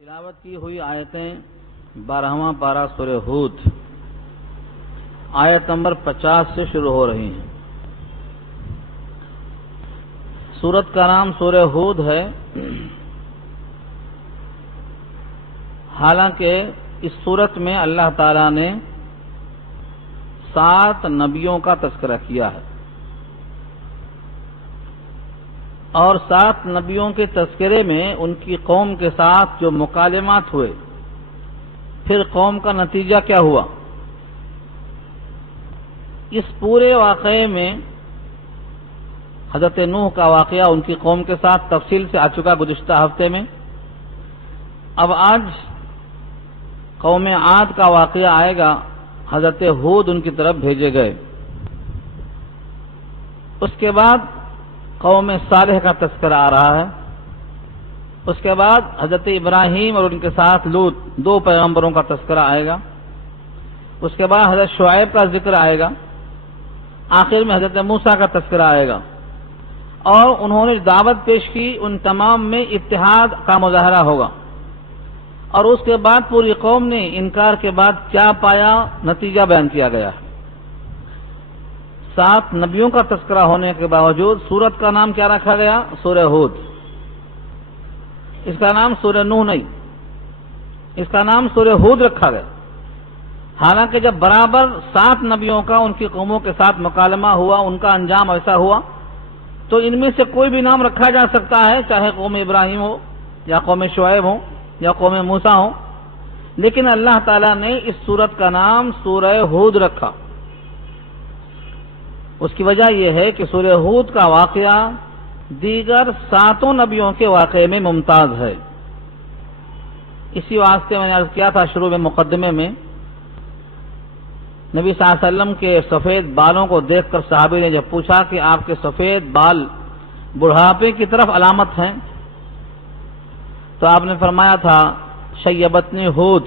تلاوت کی ہوئی آیتیں 12واں پارہ سورہ ہود آیت نمبر 50 سے شروع ہو رہی ہیں۔ سورت کا نام سورہ ہود ہے، حالانکہ اس سورت میں اللہ تعالی نے 7 نبیوں کا تذکرہ کیا ہے اور 7 نبیوں کے تذکرے میں ان کی قوم کے ساتھ جو مکالمات ہوئے، پھر قوم کا نتیجہ کیا ہوا، اس پورے واقعے میں حضرت نوح کا واقعہ ان کی قوم کے ساتھ تفصیل سے آ چکا گزشتہ ہفتے میں۔ اب آج قوم عاد کا واقعہ آئے گا، حضرت ہود ان کی طرف بھیجے گئے۔ اس کے بعد قوم صالح کا تذکرہ آ رہا ہے، اس کے بعد حضرت ابراہیم اور ان کے ساتھ لوط 2 پیغمبروں کا تذکرہ آئے گا، اس کے بعد حضرت شعیب کا ذکر آئے گا، آخر میں حضرت موسیٰ کا تذکرہ آئے گا۔ اور انہوں نے دعوت پیش کی، ان تمام میں اتحاد کا مظاہرہ ہوگا، اور اس کے بعد پوری قوم نے انکار کے بعد کیا پایا، نتیجہ بیان کیا گیا ہے۔ 7 نبیوں کا تذکرہ ہونے کے باوجود سورت کا نام کیا رکھا گیا؟ سورہ ہود۔ اس کا نام سورہ نوح نہیں، اس کا نام سورہ ہود رکھا گیا، حالانکہ جب برابر 7 نبیوں کا ان کی قوموں کے ساتھ مکالمہ ہوا، ان کا انجام ایسا ہوا، تو ان میں سے کوئی بھی نام رکھا جا سکتا ہے، چاہے قوم ابراہیم ہو یا قوم شعیب ہو یا قوم موسیٰ ہو، لیکن اللہ تعالیٰ نے اس سورت کا نام سورہ ہود رکھا۔ اس کی وجہ یہ ہے کہ سورہ ہود کا واقعہ دیگر 7 نبیوں کے واقعے میں ممتاز ہے۔ اسی واسطے میں نے عرض کیا تھا شروع میں مقدمے میں، نبی صلی اللہ علیہ وسلم کے سفید بالوں کو دیکھ کر صحابی نے جب پوچھا کہ آپ کے سفید بال بڑھاپے کی طرف علامت ہیں، تو آپ نے فرمایا تھا شیبتنی ہود،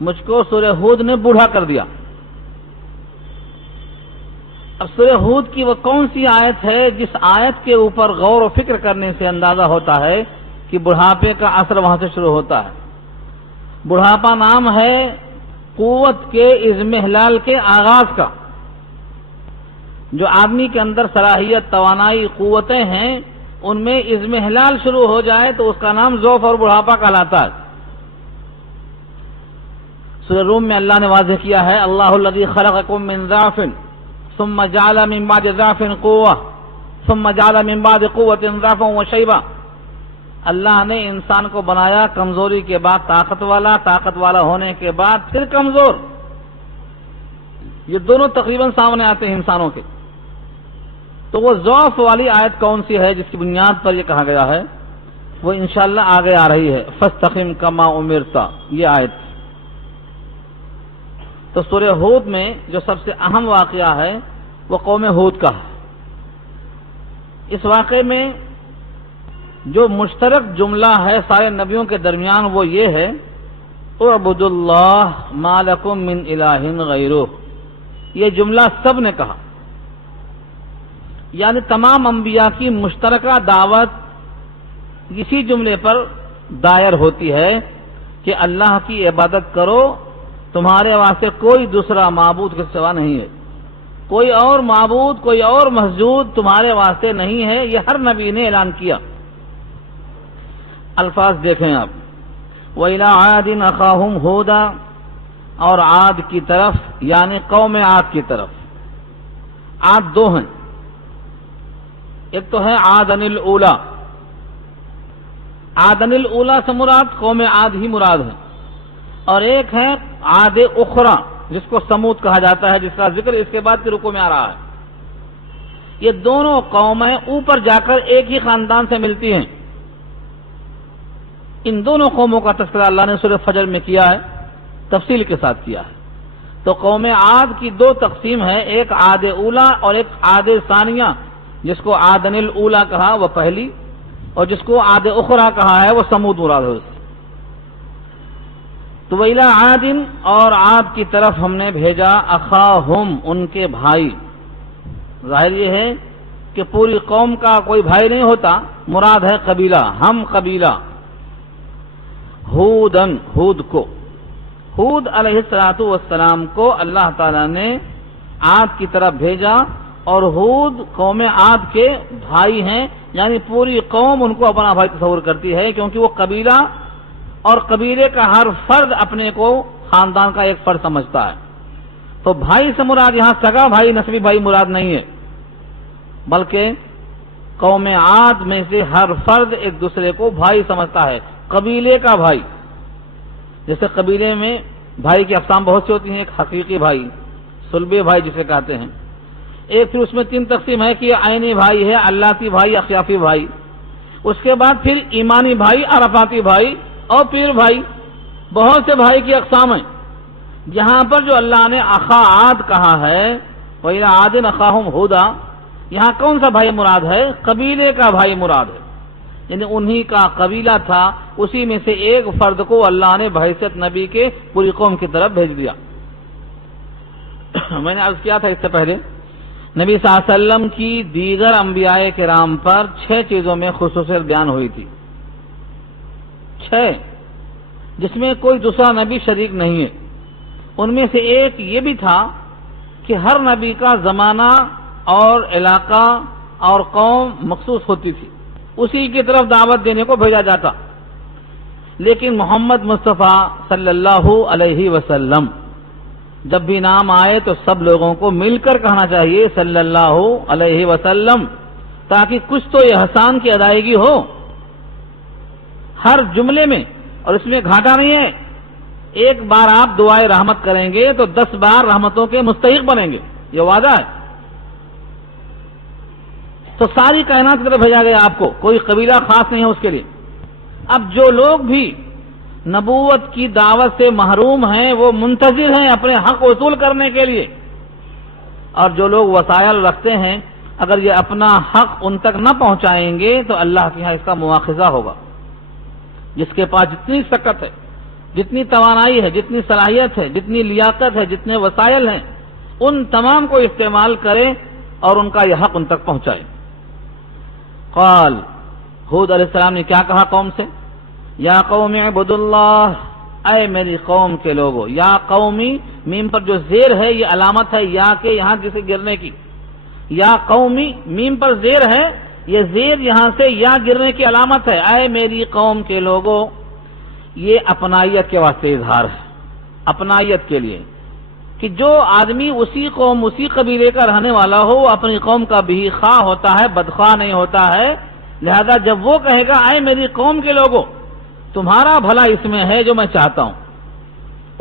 مجھ کو سورہ ہود نے بوڑھا کر دیا۔ اب سورہ ہود کی وہ کون سی آیت ہے جس آیت کے اوپر غور و فکر کرنے سے اندازہ ہوتا ہے کہ بڑھاپے کا اثر وہاں سے شروع ہوتا ہے۔ بڑھاپا نام ہے قوت کے اضمحلال کے آغاز کا۔ جو آدمی کے اندر صلاحیت، توانائی، قوتیں ہیں، ان میں اضمحلال شروع ہو جائے تو اس کا نام ضعف اور بڑھاپا کہلاتا ہے۔ سورہ روم میں اللہ نے واضح کیا ہے، اللہ الذی خلقکم من ضعف ثم جعل من بعد ضعف قوة ثم جعل من بعد قوة ضعفا وشیبا۔ اللہ نے انسان کو بنایا کمزوری کے بعد طاقت والا، طاقت والا ہونے کے بعد پھر کمزور۔ یہ دونوں تقریباً سامنے آتے ہیں انسانوں کے۔ تو وہ ضعف والی آیت کون سی ہے جس کی بنیاد پر یہ کہا گیا ہے، وہ انشاءاللہ آگے آ رہی ہے، فاستقم کما امرت، یہ آیت۔ تو سورہ ہود میں جو سب سے اہم واقعہ ہے وہ قوم ہود کا ہے۔ اس واقعے میں جو مشترک جملہ ہے سارے نبیوں کے درمیان وہ یہ ہے، اعبدوا اللہ ما لکم من الہ غیرہ۔ یہ جملہ سب نے کہا، یعنی تمام انبیاء کی مشترکہ دعوت اسی جملے پر دائر ہوتی ہے کہ اللہ کی عبادت کرو، تمہارے واسطے کوئی دوسرا معبود کے سوا نہیں ہے، کوئی اور معبود، کوئی اور مسجود تمہارے واسطے نہیں ہے، یہ ہر نبی نے اعلان کیا۔ الفاظ دیکھیں آپ، وَإِلَىٰ عَادٍ أَخَاهُمْ هُودًا، اور عاد کی طرف یعنی قوم عاد کی طرف۔ عاد 2 ہیں، ایک تو ہے عادن الاولیٰ، عادن الاولیٰ سے مراد قوم عاد ہی مراد ہے، اور ایک ہے عاد اخرى جس کو سمود کہا جاتا ہے، جس کا ذکر اس کے بعد کے رکوع میں آ رہا ہے۔ یہ دونوں قومیں اوپر جا کر ایک ہی خاندان سے ملتی ہیں۔ ان دونوں قوموں کا تذکرہ اللہ نے سورہ فجر میں کیا ہے، تفصیل کے ساتھ کیا ہے۔ تو قوم عاد کی 2 تقسیم ہے، ایک عاد اولیٰ اور ایک عاد ثانیہ، جس کو عادن الاولیٰ کہا وہ پہلی، اور جس کو عاد اخرى کہا ہے وہ سمود مراد ہے۔ تو وَإِلَىٰ عَادٍ، اور عاد کی طرف ہم نے بھیجا اخاہم، ان کے بھائی۔ ظاہر یہ ہے کہ پوری قوم کا کوئی بھائی نہیں ہوتا، مراد ہے قبیلہ، ہم قبیلہ۔ ہود کو، ہود علیہ السلام کو اللہ تعالیٰ نے عاد کی طرف بھیجا، اور ہود قوم عاد کے بھائی ہیں، یعنی پوری قوم ان کو اپنا بھائی تصور کرتی ہے، کیونکہ وہ قبیلہ اور قبیلے کا ہر فرد اپنے کو خاندان کا ایک فرد سمجھتا ہے۔ تو بھائی سے مراد یہاں سگا بھائی، نسبی بھائی مراد نہیں ہے، بلکہ قوم عاد میں سے ہر فرد ایک دوسرے کو بھائی سمجھتا ہے، قبیلے کا بھائی۔ جیسے قبیلے میں بھائی کی اقسام بہت سی ہوتی ہیں، ایک حقیقی بھائی، صلبی بھائی جسے کہتے ہیں، ایک پھر اس میں 3 تقسیم ہے کہ عینی بھائی ہے، اللتی بھائی، اخیافی بھائی، اس کے بعد پھر ایمانی بھائی، عرفاتی بھائی اور پیر بھائی، بہت سے بھائی کی اقسام ہیں۔ جہاں پر جو اللہ نے اخا عاد کہا ہے، وَإِلَىٰ عَادٍ أَخَاهُمْ هُودًا، یہاں کون سا بھائی مراد ہے؟ قبیلے کا بھائی مراد ہے، یعنی انہی کا قبیلہ تھا، اسی میں سے ایک فرد کو اللہ نے بحیثیت نبی کے پوری قوم کی طرف بھیج دیا۔ میں نے عرض کیا تھا اس سے پہلے، نبی صلی اللہ علیہ وسلم کی دیگر انبیاء کرام پر 6 چیزوں میں خصوصیت بیان ہوئی تھی، 6، جس میں کوئی دوسرا نبی شریک نہیں ہے۔ ان میں سے ایک یہ بھی تھا کہ ہر نبی کا زمانہ اور علاقہ اور قوم مخصوص ہوتی تھی، اسی کی طرف دعوت دینے کو بھیجا جاتا، لیکن محمد مصطفیٰ صلی اللہ علیہ وسلم جب بھی نام آئے تو سب لوگوں کو مل کر کہنا چاہیے صلی اللہ علیہ وسلم، تاکہ کچھ تو احسان کی ادائیگی ہو ہر جملے میں، اور اس میں گھاٹا نہیں ہے۔ ایک بار آپ دعائے رحمت کریں گے تو 10 بار رحمتوں کے مستحق بنیں گے، یہ وعدہ ہے۔ تو ساری کائنات کی طرف بھیجا گیا آپ کو، کوئی قبیلہ خاص نہیں ہے اس کے لیے۔ اب جو لوگ بھی نبوت کی دعوت سے محروم ہیں وہ منتظر ہیں اپنے حق وصول کرنے کے لیے، اور جو لوگ وسائل رکھتے ہیں اگر یہ اپنا حق ان تک نہ پہنچائیں گے تو اللہ کے ہاں اس کا مواخذہ ہوگا۔ جس کے پاس جتنی سکت ہے، جتنی توانائی ہے، جتنی صلاحیت ہے، جتنی لیاقت ہے، جتنے وسائل ہیں، ان تمام کو استعمال کرے اور ان کا یہ حق ان تک پہنچائے۔ قال، ہود علیہ السلام نے کیا کہا قوم سے؟ یا قوم اعبدوا اللہ، اے میری قوم کے لوگوں۔ یا قومی، میم پر جو زیر ہے یہ علامت ہے یا کے یہاں جسے گرنے کی، یا قومی میم پر زیر ہے، یہ زیر یہاں سے یا گرنے کی علامت ہے۔ اے میری قوم کے لوگوں، یہ اپنائیت کے واسطے اظہار ہے، اپنائیت کے لیے کہ جو آدمی اسی قوم اسی قبیلے کا رہنے والا ہو وہ اپنی قوم کا بھی خواہ ہوتا ہے، بدخواہ نہیں ہوتا ہے۔ لہذا جب وہ کہے گا اے میری قوم کے لوگوں، تمہارا بھلا اس میں ہے جو میں چاہتا ہوں،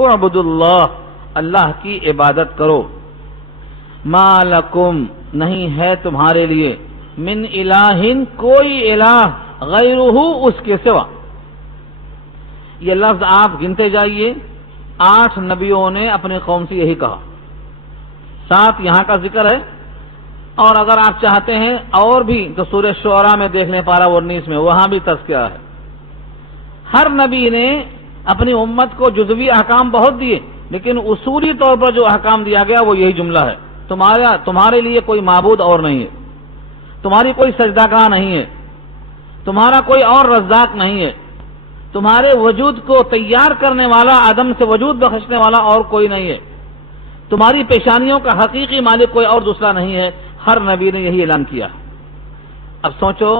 اعبدوا اللہ، اللہ کی عبادت کرو، ما لکم، نہیں ہے تمہارے لیے، من الہ، کوئی الہ، غیرہ، اس کے سوا۔ یہ لفظ آپ گنتے جائیے، 8 نبیوں نے اپنے قوم سے یہی کہا، 7 یہاں کا ذکر ہے، اور اگر آپ چاہتے ہیں اور بھی تو سورہ شعراء میں دیکھ لیں، پارہ 19 میں، وہاں بھی تذکرہ ہے۔ ہر نبی نے اپنی امت کو جزوی احکام بہت دیے، لیکن اصولی طور پر جو احکام دیا گیا وہ یہی جملہ ہے، تمہارے لیے کوئی معبود اور نہیں ہے، تمہاری کوئی سجدہ گاہ نہیں ہے، تمہارا کوئی اور رزاق نہیں ہے، تمہارے وجود کو تیار کرنے والا، عدم سے وجود بخشنے والا اور کوئی نہیں ہے، تمہاری پیشانیوں کا حقیقی مالک کوئی اور دوسرا نہیں ہے۔ ہر نبی نے یہی اعلان کیا۔ اب سوچو،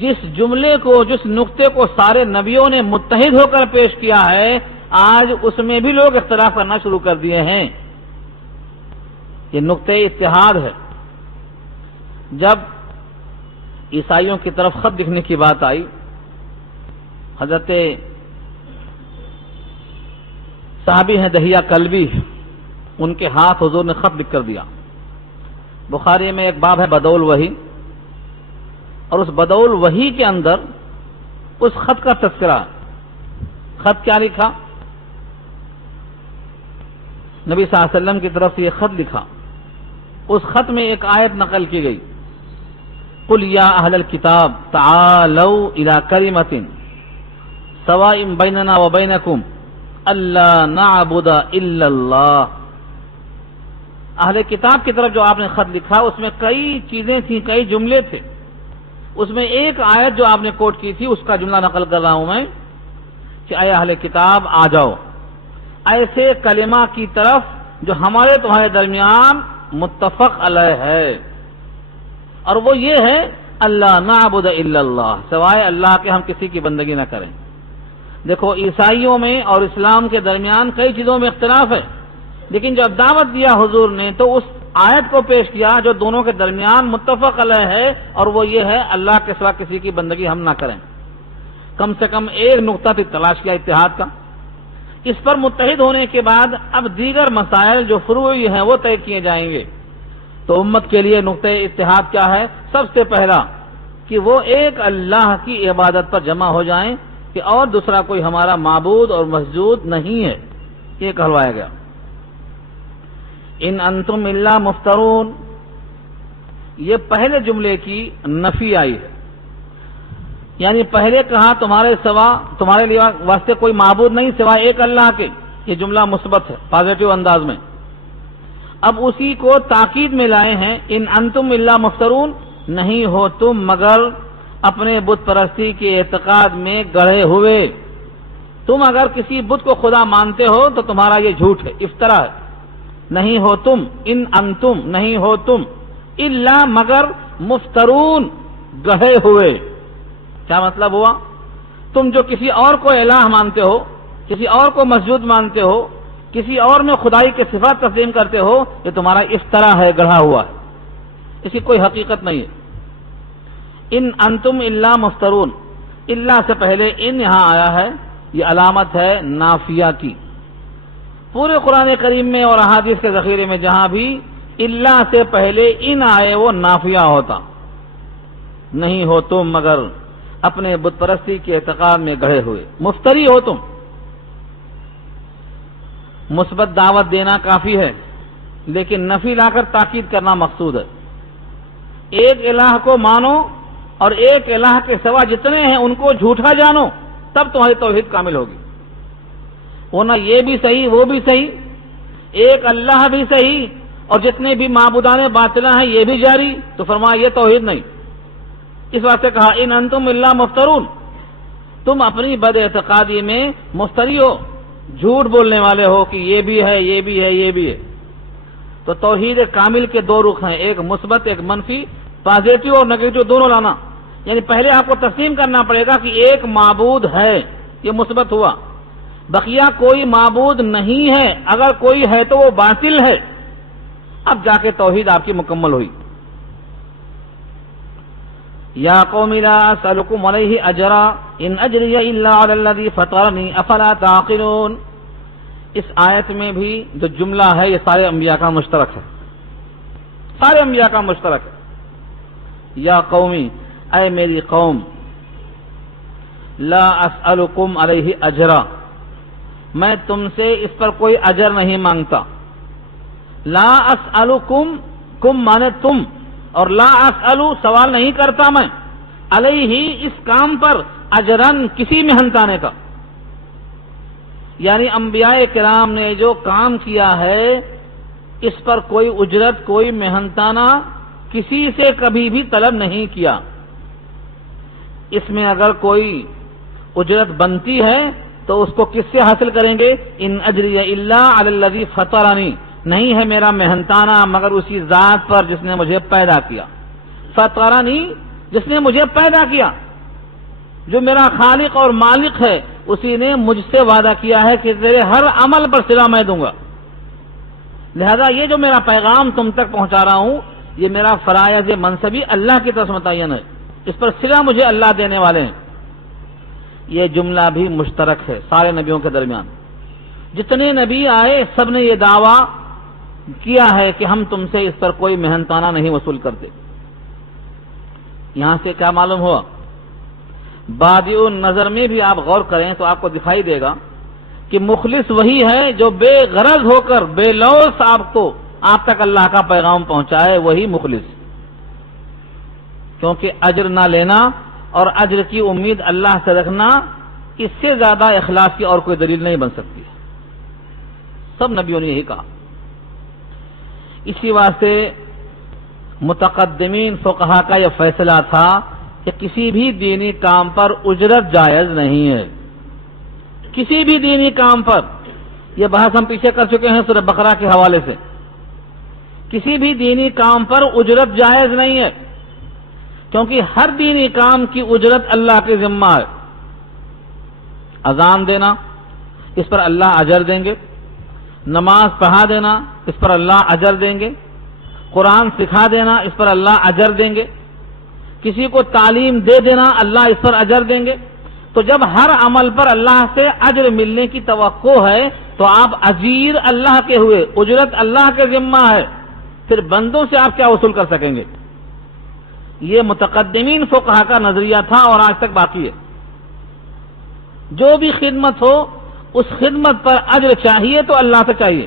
جس جملے کو، جس نقطے کو سارے نبیوں نے متحد ہو کر پیش کیا ہے، آج اس میں بھی لوگ اختلاف کرنا شروع کر دیے ہیں۔ یہ نقطۂ اتحاد ہے۔ جب عیسائیوں کی طرف خط لکھنے کی بات آئی، حضرت صحابی ہیں دہیہ کلبی، ان کے ہاتھ حضور نے خط لکھ کر دیا۔ بخاری میں ایک باب ہے بدول وحی، اور اس بدول وحی کے اندر اس خط کا تذکرہ۔ خط کیا لکھا؟ نبی صلی اللہ علیہ وسلم کی طرف سے یہ خط لکھا، اس خط میں ایک آیت نقل کی گئی، قل یا اہل الکتاب تعالوا الی کلمۃ سواء بیننا وبینکم الا نعبد الا اللہ۔ اہل کتاب کی طرف جو آپ نے خط لکھا اس میں کئی چیزیں تھیں، کئی جملے تھے، اس میں ایک آیت جو آپ نے کوٹ کی تھی اس کا جملہ نقل کر رہا ہوں میں، کہ کہ اے اہل کتاب آ جاؤ ایسے کلمہ کی طرف جو ہمارے تمہارے درمیان متفق علیہ ہے، اور وہ یہ ہے اللہ نعبد الا اللہ، سوائے اللہ کے ہم کسی کی بندگی نہ کریں۔ دیکھو عیسائیوں میں اور اسلام کے درمیان کئی چیزوں میں اختلاف ہے، لیکن جب دعوت دیا حضور نے تو اس آیت کو پیش کیا جو دونوں کے درمیان متفق علیہ ہے، اور وہ یہ ہے اللہ کے سوا کسی کی بندگی ہم نہ کریں۔ کم سے کم ایک نقطہ تک تلاش کیا اتحاد کا۔ اس پر متحد ہونے کے بعد اب دیگر مسائل جو فروعی ہیں وہ طے کیے جائیں گے۔ تو امت کے لیے نقطہ اتحاد کیا ہے؟ سب سے پہلا کہ وہ ایک اللہ کی عبادت پر جمع ہو جائیں کہ اور دوسرا کوئی ہمارا معبود اور مسجود نہیں ہے، یہ کہلوایا گیا۔ ان انتم الا مفترون، یہ پہلے جملے کی نفی آئی ہے، یعنی پہلے کہا تمہارے لیے واسطے کوئی معبود نہیں سوائے ایک اللہ کے، یہ جملہ مثبت ہے پازیٹو انداز میں۔ اب اسی کو تاکید میں لائے ہیں، ان انتم الا مفترون، نہیں ہو تم مگر اپنے بت پرستی کے اعتقاد میں گڑھے ہوئے۔ تم اگر کسی بت کو خدا مانتے ہو تو تمہارا یہ جھوٹ ہے، افترا ہے۔ نہیں ہو تم، ان انتم نہیں ہو تم، الا مگر مفترون گڑھے ہوئے۔ کیا مطلب ہوا؟ تم جو کسی اور کو الہ مانتے ہو، کسی اور کو مسجود مانتے ہو، کسی اور میں خدائی کے صفات تسلیم کرتے ہو، یہ تمہارا افترا ہے، گڑھا ہوا ہے، اس کی کوئی حقیقت نہیں ہے۔ ان انتم الا مفترون، الا سے پہلے ان یہاں آیا ہے، یہ علامت ہے نافیہ کی۔ پورے قرآن کریم میں اور احادیث کے ذخیرے میں جہاں بھی الا سے پہلے ان آئے وہ نافیہ ہوتا، نہیں ہو تم مگر اپنے بت پرستی کے اعتقاد میں گڑھے ہوئے، مفتری ہو تم۔ مثبت دعوت دینا کافی ہے، لیکن نفی لا کر تاکید کرنا مقصود ہے۔ ایک الہ کو مانو اور ایک الہ کے سوا جتنے ہیں ان کو جھوٹا جانو، تب تمہاری توحید کامل ہوگی، ورنہ یہ بھی صحیح وہ بھی صحیح، ایک اللہ بھی صحیح اور جتنے بھی معبودان باطلہ ہیں یہ بھی جاری، تو فرمایا یہ توحید نہیں۔ اس واسطے کہا ان انتم الا مفترون، تم اپنی بد اعتقادی میں مفتری ہو، جھوٹ بولنے والے ہو کہ یہ بھی ہے یہ بھی ہے یہ بھی ہے۔ تو توحید کامل کے دو رخ ہیں، ایک مثبت ایک منفی، پازیٹو اور نیگیٹو دونوں لانا، یعنی پہلے آپ کو تسلیم کرنا پڑے گا کہ ایک معبود ہے، یہ مثبت ہوا، بقیہ کوئی معبود نہیں ہے، اگر کوئی ہے تو وہ باطل ہے، اب جا کے توحید آپ کی مکمل ہوئی۔ یا قوم لا اسألکم علیہ اجرا ان اجری الا علی الذی فطرنی افلا تعقلون، اس آیت میں بھی جو جملہ ہے یہ سارے انبیاء کا مشترک ہے، سارے انبیاء کا مشترک ہے۔ یا قومی، اے میری قوم، لا اسألکم علیہ اجرا، میں تم سے اس پر کوئی اجر نہیں مانگتا۔ لا اسألکم، کم مانے تم، اور لا اسألو سوال نہیں کرتا میں، علیہ اس کام پر، اجرن کسی محنتانے کا، یعنی انبیاء کرام نے جو کام کیا ہے اس پر کوئی اجرت کوئی محنتانہ کسی سے کبھی بھی طلب نہیں کیا۔ اس میں اگر کوئی اجرت بنتی ہے تو اس کو کس سے حاصل کریں گے؟ ان اجری الا علی الذی فطرنی، نہیں ہے میرا محنتانہ مگر اسی ذات پر جس نے مجھے پیدا کیا۔ فطرنی، جس نے مجھے پیدا کیا، جو میرا خالق اور مالک ہے، اسی نے مجھ سے وعدہ کیا ہے کہ تیرے ہر عمل پر صلہ میں دوں گا۔ لہذا یہ جو میرا پیغام تم تک پہنچا رہا ہوں یہ میرا فرائض منصبی اللہ کی طرف متعین ہے، اس پر صلہ مجھے اللہ دینے والے ہیں۔ یہ جملہ بھی مشترک ہے سارے نبیوں کے درمیان، جتنے نبی آئے سب نے یہ دعویٰ کیا ہے کہ ہم تم سے اس پر کوئی محنتانہ نہیں وصول کرتے۔ یہاں سے کیا معلوم ہوا؟ بادئ النظر میں بھی آپ غور کریں تو آپ کو دکھائی دے گا کہ مخلص وہی ہے جو بے غرض ہو کر بے لوث آپ تک اللہ کا پیغام پہنچائے، وہی مخلص، کیونکہ اجر نہ لینا اور اجر کی امید اللہ سے رکھنا اس سے زیادہ اخلاص کی اور کوئی دلیل نہیں بن سکتی۔ سب نبیوں نے یہی کہا۔ اسی واسطے متقدمین فقہا کا یہ فیصلہ تھا کہ کسی بھی دینی کام پر اجرت جائز نہیں ہے، کسی بھی دینی کام پر، یہ بحث ہم پیچھے کر چکے ہیں سورہ بقرہ کے حوالے سے، کسی بھی دینی کام پر اجرت جائز نہیں ہے، کیونکہ ہر دینی کام کی اجرت اللہ کے ذمہ ہے۔ اذان دینا، اس پر اللہ اجر دیں گے، نماز پڑھا دینا، اس پر اللہ اجر دیں گے، قرآن سکھا دینا، اس پر اللہ اجر دیں گے، کسی کو تعلیم دے دینا، اللہ اس پر اجر دیں گے۔ تو جب ہر عمل پر اللہ سے اجر ملنے کی توقع ہے تو آپ اجیر اللہ کے ہوئے، اجرت اللہ کے ذمہ ہے، پھر بندوں سے آپ کیا وصول کر سکیں گے؟ یہ متقدمین فقہا کا نظریہ تھا اور آج تک باقی ہے۔ جو بھی خدمت ہو اس خدمت پر اجر چاہیے تو اللہ سے چاہیے،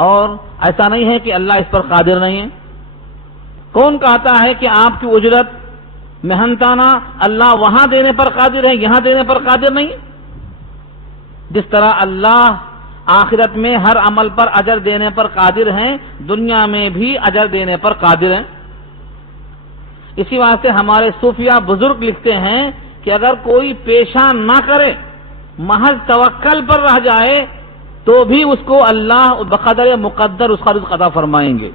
اور ایسا نہیں ہے کہ اللہ اس پر قادر نہیں ہے۔ کون کہتا ہے کہ آپ کی اجرت محنتانہ اللہ وہاں دینے پر قادر ہے، یہاں دینے پر قادر نہیں ہے؟ جس طرح اللہ آخرت میں ہر عمل پر اجر دینے پر قادر ہیں، دنیا میں بھی اجر دینے پر قادر ہیں۔ اسی واسطے ہمارے صوفیہ بزرگ لکھتے ہیں کہ اگر کوئی پیشہ نہ کرے، محض توکل پر رہ جائے، تو بھی اس کو اللہ بقدر مقدر اس کا رزق عطا فرمائیں گے۔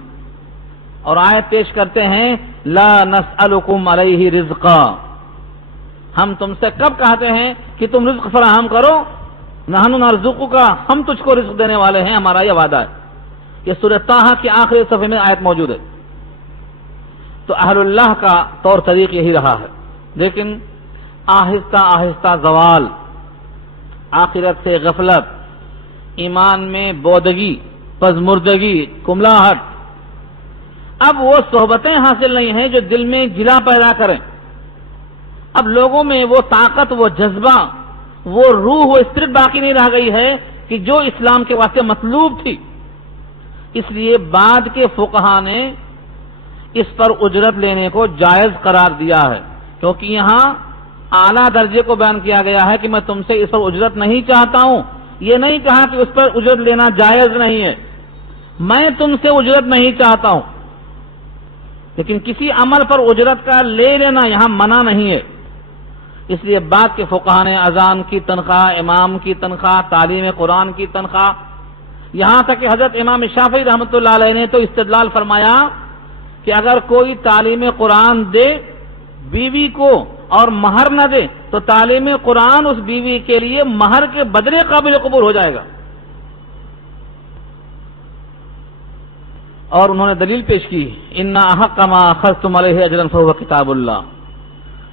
اور آیت پیش کرتے ہیں لا نسألکم علیہ رزقا، ہم تم سے کب کہتے ہیں کہ تم رزق فراہم کرو؟ نحن نرزقک، ہم تجھ کو رزق دینے والے ہیں، ہمارا یہ وعدہ ہے۔ یہ سورہ طٰہٰ کے آخری صفحے میں آیت موجود ہے۔ تو اہل اللہ کا طور طریق یہی رہا ہے، لیکن آہستہ آہستہ زوال، آخرت سے غفلت، ایمان میں بودگی، پزمردگی، کملاہٹ، اب وہ صحبتیں حاصل نہیں ہیں جو دل میں جلا پیدا کریں۔ اب لوگوں میں وہ طاقت، وہ جذبہ، وہ روح، وہ اسپرٹ باقی نہیں رہ گئی ہے کہ جو اسلام کے واسطے مطلوب تھی۔ اس لیے بعد کے فقہا نے اس پر اجرت لینے کو جائز قرار دیا ہے، کیونکہ یہاں اعلیٰ درجے کو بیان کیا گیا ہے کہ میں تم سے اس پر اجرت نہیں چاہتا ہوں۔ یہ نہیں کہا کہ اس پر اجرت لینا جائز نہیں ہے، میں تم سے اجرت نہیں چاہتا ہوں، لیکن کسی عمل پر اجرت کا لے لینا یہاں منع نہیں ہے۔ اس لیے بعد کے فقہا نے اذان کی تنخواہ، امام کی تنخواہ، تعلیم قرآن کی تنخواہ، یہاں تک کہ حضرت امام شافعی رحمۃ اللہ علیہ نے تو استدلال فرمایا کہ اگر کوئی تعلیم قرآن دے بیوی کو اور مہر نہ دے تو تعلیم قرآن اس بیوی کے لیے مہر کے بدلے قابل قبول ہو جائے گا۔ اور انہوں نے دلیل پیش کی ان احق ما اخذتم علیہ اجرا فهو کتاب اللہ،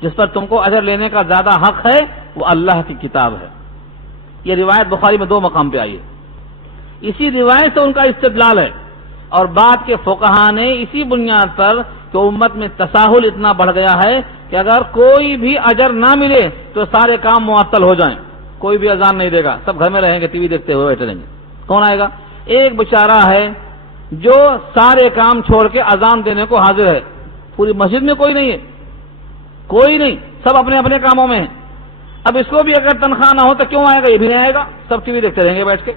جس پر تم کو اجر لینے کا زیادہ حق ہے وہ اللہ کی کتاب ہے۔ یہ روایت بخاری میں 2 مقام پہ آئی ہے، اسی روایت سے ان کا استدلال ہے۔ اور بعد کے فقہا نے اسی بنیاد پر کہ امت میں تساہل اتنا بڑھ گیا ہے کہ اگر کوئی بھی اجر نہ ملے تو سارے کام معطل ہو جائیں، کوئی بھی اذان نہیں دے گا، سب گھر میں رہیں گے، ٹی وی دیکھتے ہوئے بیٹھے رہیں گے، کون آئے گا؟ ایک بیچارہ ہے جو سارے کام چھوڑ کے اذان دینے کو حاضر ہے، پوری مسجد میں کوئی نہیں ہے، کوئی نہیں، سب اپنے اپنے کاموں میں ہیں۔ اب اس کو بھی اگر تنخواہ نہ ہو تو کیوں آئے گا؟ یہ بھی نہیں آئے گا، سب ٹی وی دیکھتے رہیں گے بیٹھ کے۔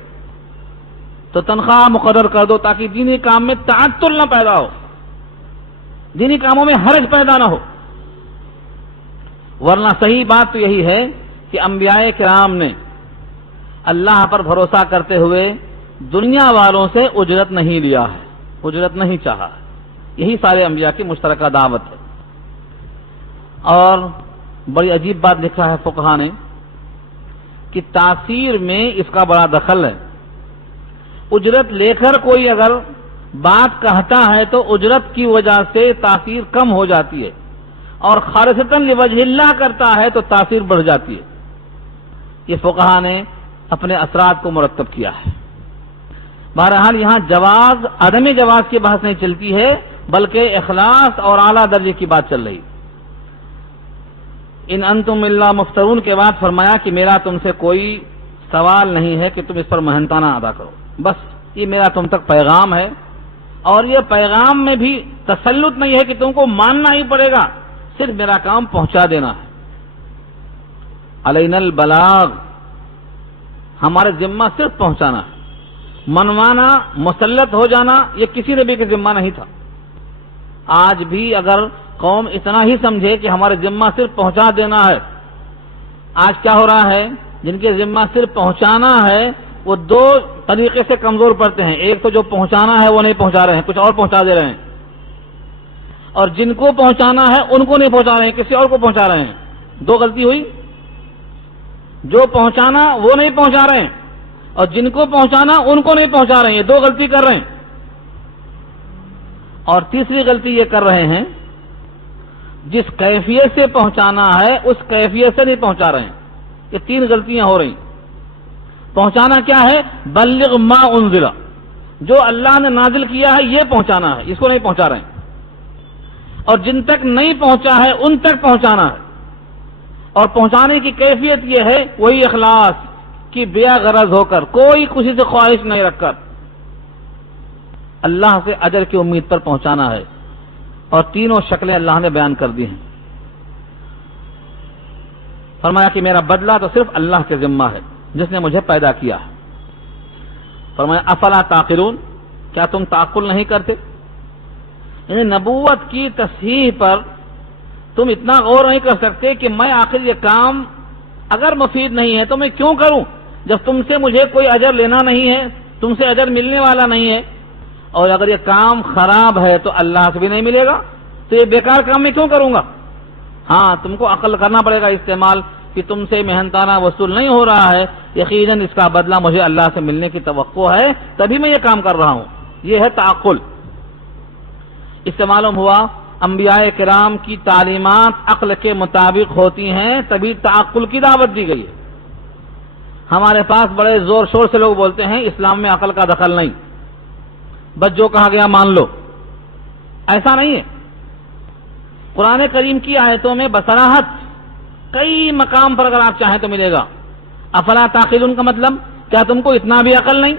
تو تنخواہ مقرر کر دو تاکہ دینی کام میں تعطل نہ پیدا ہو، دینی کاموں میں حرج پیدا نہ ہو۔ ورنہ صحیح بات تو یہی ہے کہ انبیاء کرام نے اللہ پر بھروسہ کرتے ہوئے دنیا والوں سے اجرت نہیں لیا ہے، اجرت نہیں چاہا، یہی سارے انبیاء کی مشترکہ دعوت ہے۔ اور بڑی عجیب بات لکھا ہے فقہا نے کہ تاثیر میں اس کا بڑا دخل ہے۔ اجرت لے کر کوئی اگر بات کہتا ہے تو اجرت کی وجہ سے تاثیر کم ہو جاتی ہے، اور خالصتاً لوجہ اللہ کرتا ہے تو تاثیر بڑھ جاتی ہے۔ یہ فقہا نے اپنے اثرات کو مرتب کیا ہے۔ بہرحال یہاں جواز عدم جواز کی بحث نہیں چلتی ہے، بلکہ اخلاص اور اعلیٰ درجے کی بات چل رہی۔ ان انتم الا مفترون کے بعد فرمایا کہ میرا تم سے کوئی سوال نہیں ہے کہ تم اس پر محنتانہ ادا کرو، بس یہ میرا تم تک پیغام ہے، اور یہ پیغام میں بھی تسلط نہیں ہے کہ تم کو ماننا ہی پڑے گا، صرف میرا کام پہنچا دینا ہے۔ علینا البلاغ، ہمارے ذمہ صرف پہنچانا ہے، منوانا، مسلط ہو جانا یہ کسی نبی کے ذمہ نہیں تھا۔ آج بھی اگر قوم اتنا ہی سمجھے کہ ہمارے ذمہ صرف پہنچا دینا ہے، آج کیا ہو رہا ہے، جن کے ذمہ صرف پہنچانا ہے وہ دو طریقے سے کمزور پڑتے ہیں. ایک تو جو پہنچانا ہے وہ نہیں پہنچا رہے ہیں، کچھ اور پہنچا دے رہے ہیں، اور جن کو پہنچانا ہے ان کو نہیں پہنچا رہے ہیں، کسی اور کو پہنچا رہے ہیں. دو غلطی ہوئی. جو پہنچانا وہ نہیں پہنچا رہے ہیں، اور جن کو پہنچانا ان کو نہیں پہنچا رہے ہیں. یہ دو غلطی کر رہے ہیں. اور تیسری غلطی یہ کر رہے ہیں، جس کیفیت سے پہنچانا ہے اس کیفیت سے نہیں پہنچا رہے ہیں. یہ تین غلطیاں ہو رہی. پہنچانا کیا ہے؟ بلغ ما انزل، جو اللہ نے نازل کیا ہے یہ پہنچانا ہے، اس کو نہیں پہنچا رہے ہیں. اور جن تک نہیں پہنچا ہے ان تک پہنچانا ہے. اور پہنچانے کی کیفیت یہ ہے وہی اخلاص کی بے غرض ہو کر، کوئی کسی سے خواہش نہیں رکھ کر اللہ سے اجر کی امید پر پہنچانا ہے. اور تینوں شکلیں اللہ نے بیان کر دی ہیں. فرمایا کہ میرا بدلہ تو صرف اللہ کے ذمہ ہے جس نے مجھے پیدا کیا ہے. فرمایا افلا تعقلون، کیا تم تعقل نہیں کرتے؟ یعنی نبوت کی تصحیح پر تم اتنا غور نہیں کر سکتے کہ میں آخر یہ کام اگر مفید نہیں ہے تو میں کیوں کروں، جب تم سے مجھے کوئی اجر لینا نہیں ہے، تم سے اجر ملنے والا نہیں ہے، اور اگر یہ کام خراب ہے تو اللہ سے بھی نہیں ملے گا، تو یہ بیکار کام میں کیوں کروں گا؟ ہاں تم کو عقل کرنا پڑے گا استعمال کہ تم سے محنتانہ وصول نہیں ہو رہا ہے، یقیناً اس کا بدلہ مجھے اللہ سے ملنے کی توقع ہے، تبھی میں یہ کام کر رہا ہوں. یہ ہے تعقل. اس سے معلوم ہوا انبیاء کرام کی تعلیمات عقل کے مطابق ہوتی ہیں، تبھی تعقل کی دعوت دی گئی ہے. ہمارے پاس بڑے زور شور سے لوگ بولتے ہیں اسلام میں عقل کا دخل نہیں، بس جو کہا گیا مان لو. ایسا نہیں ہے. قرآن کریم کی آیتوں میں بصراحت کئی مقام پر اگر آپ چاہیں تو ملے گا. افلا تعقلون کا مطلب کیا تم کو اتنا بھی عقل نہیں؟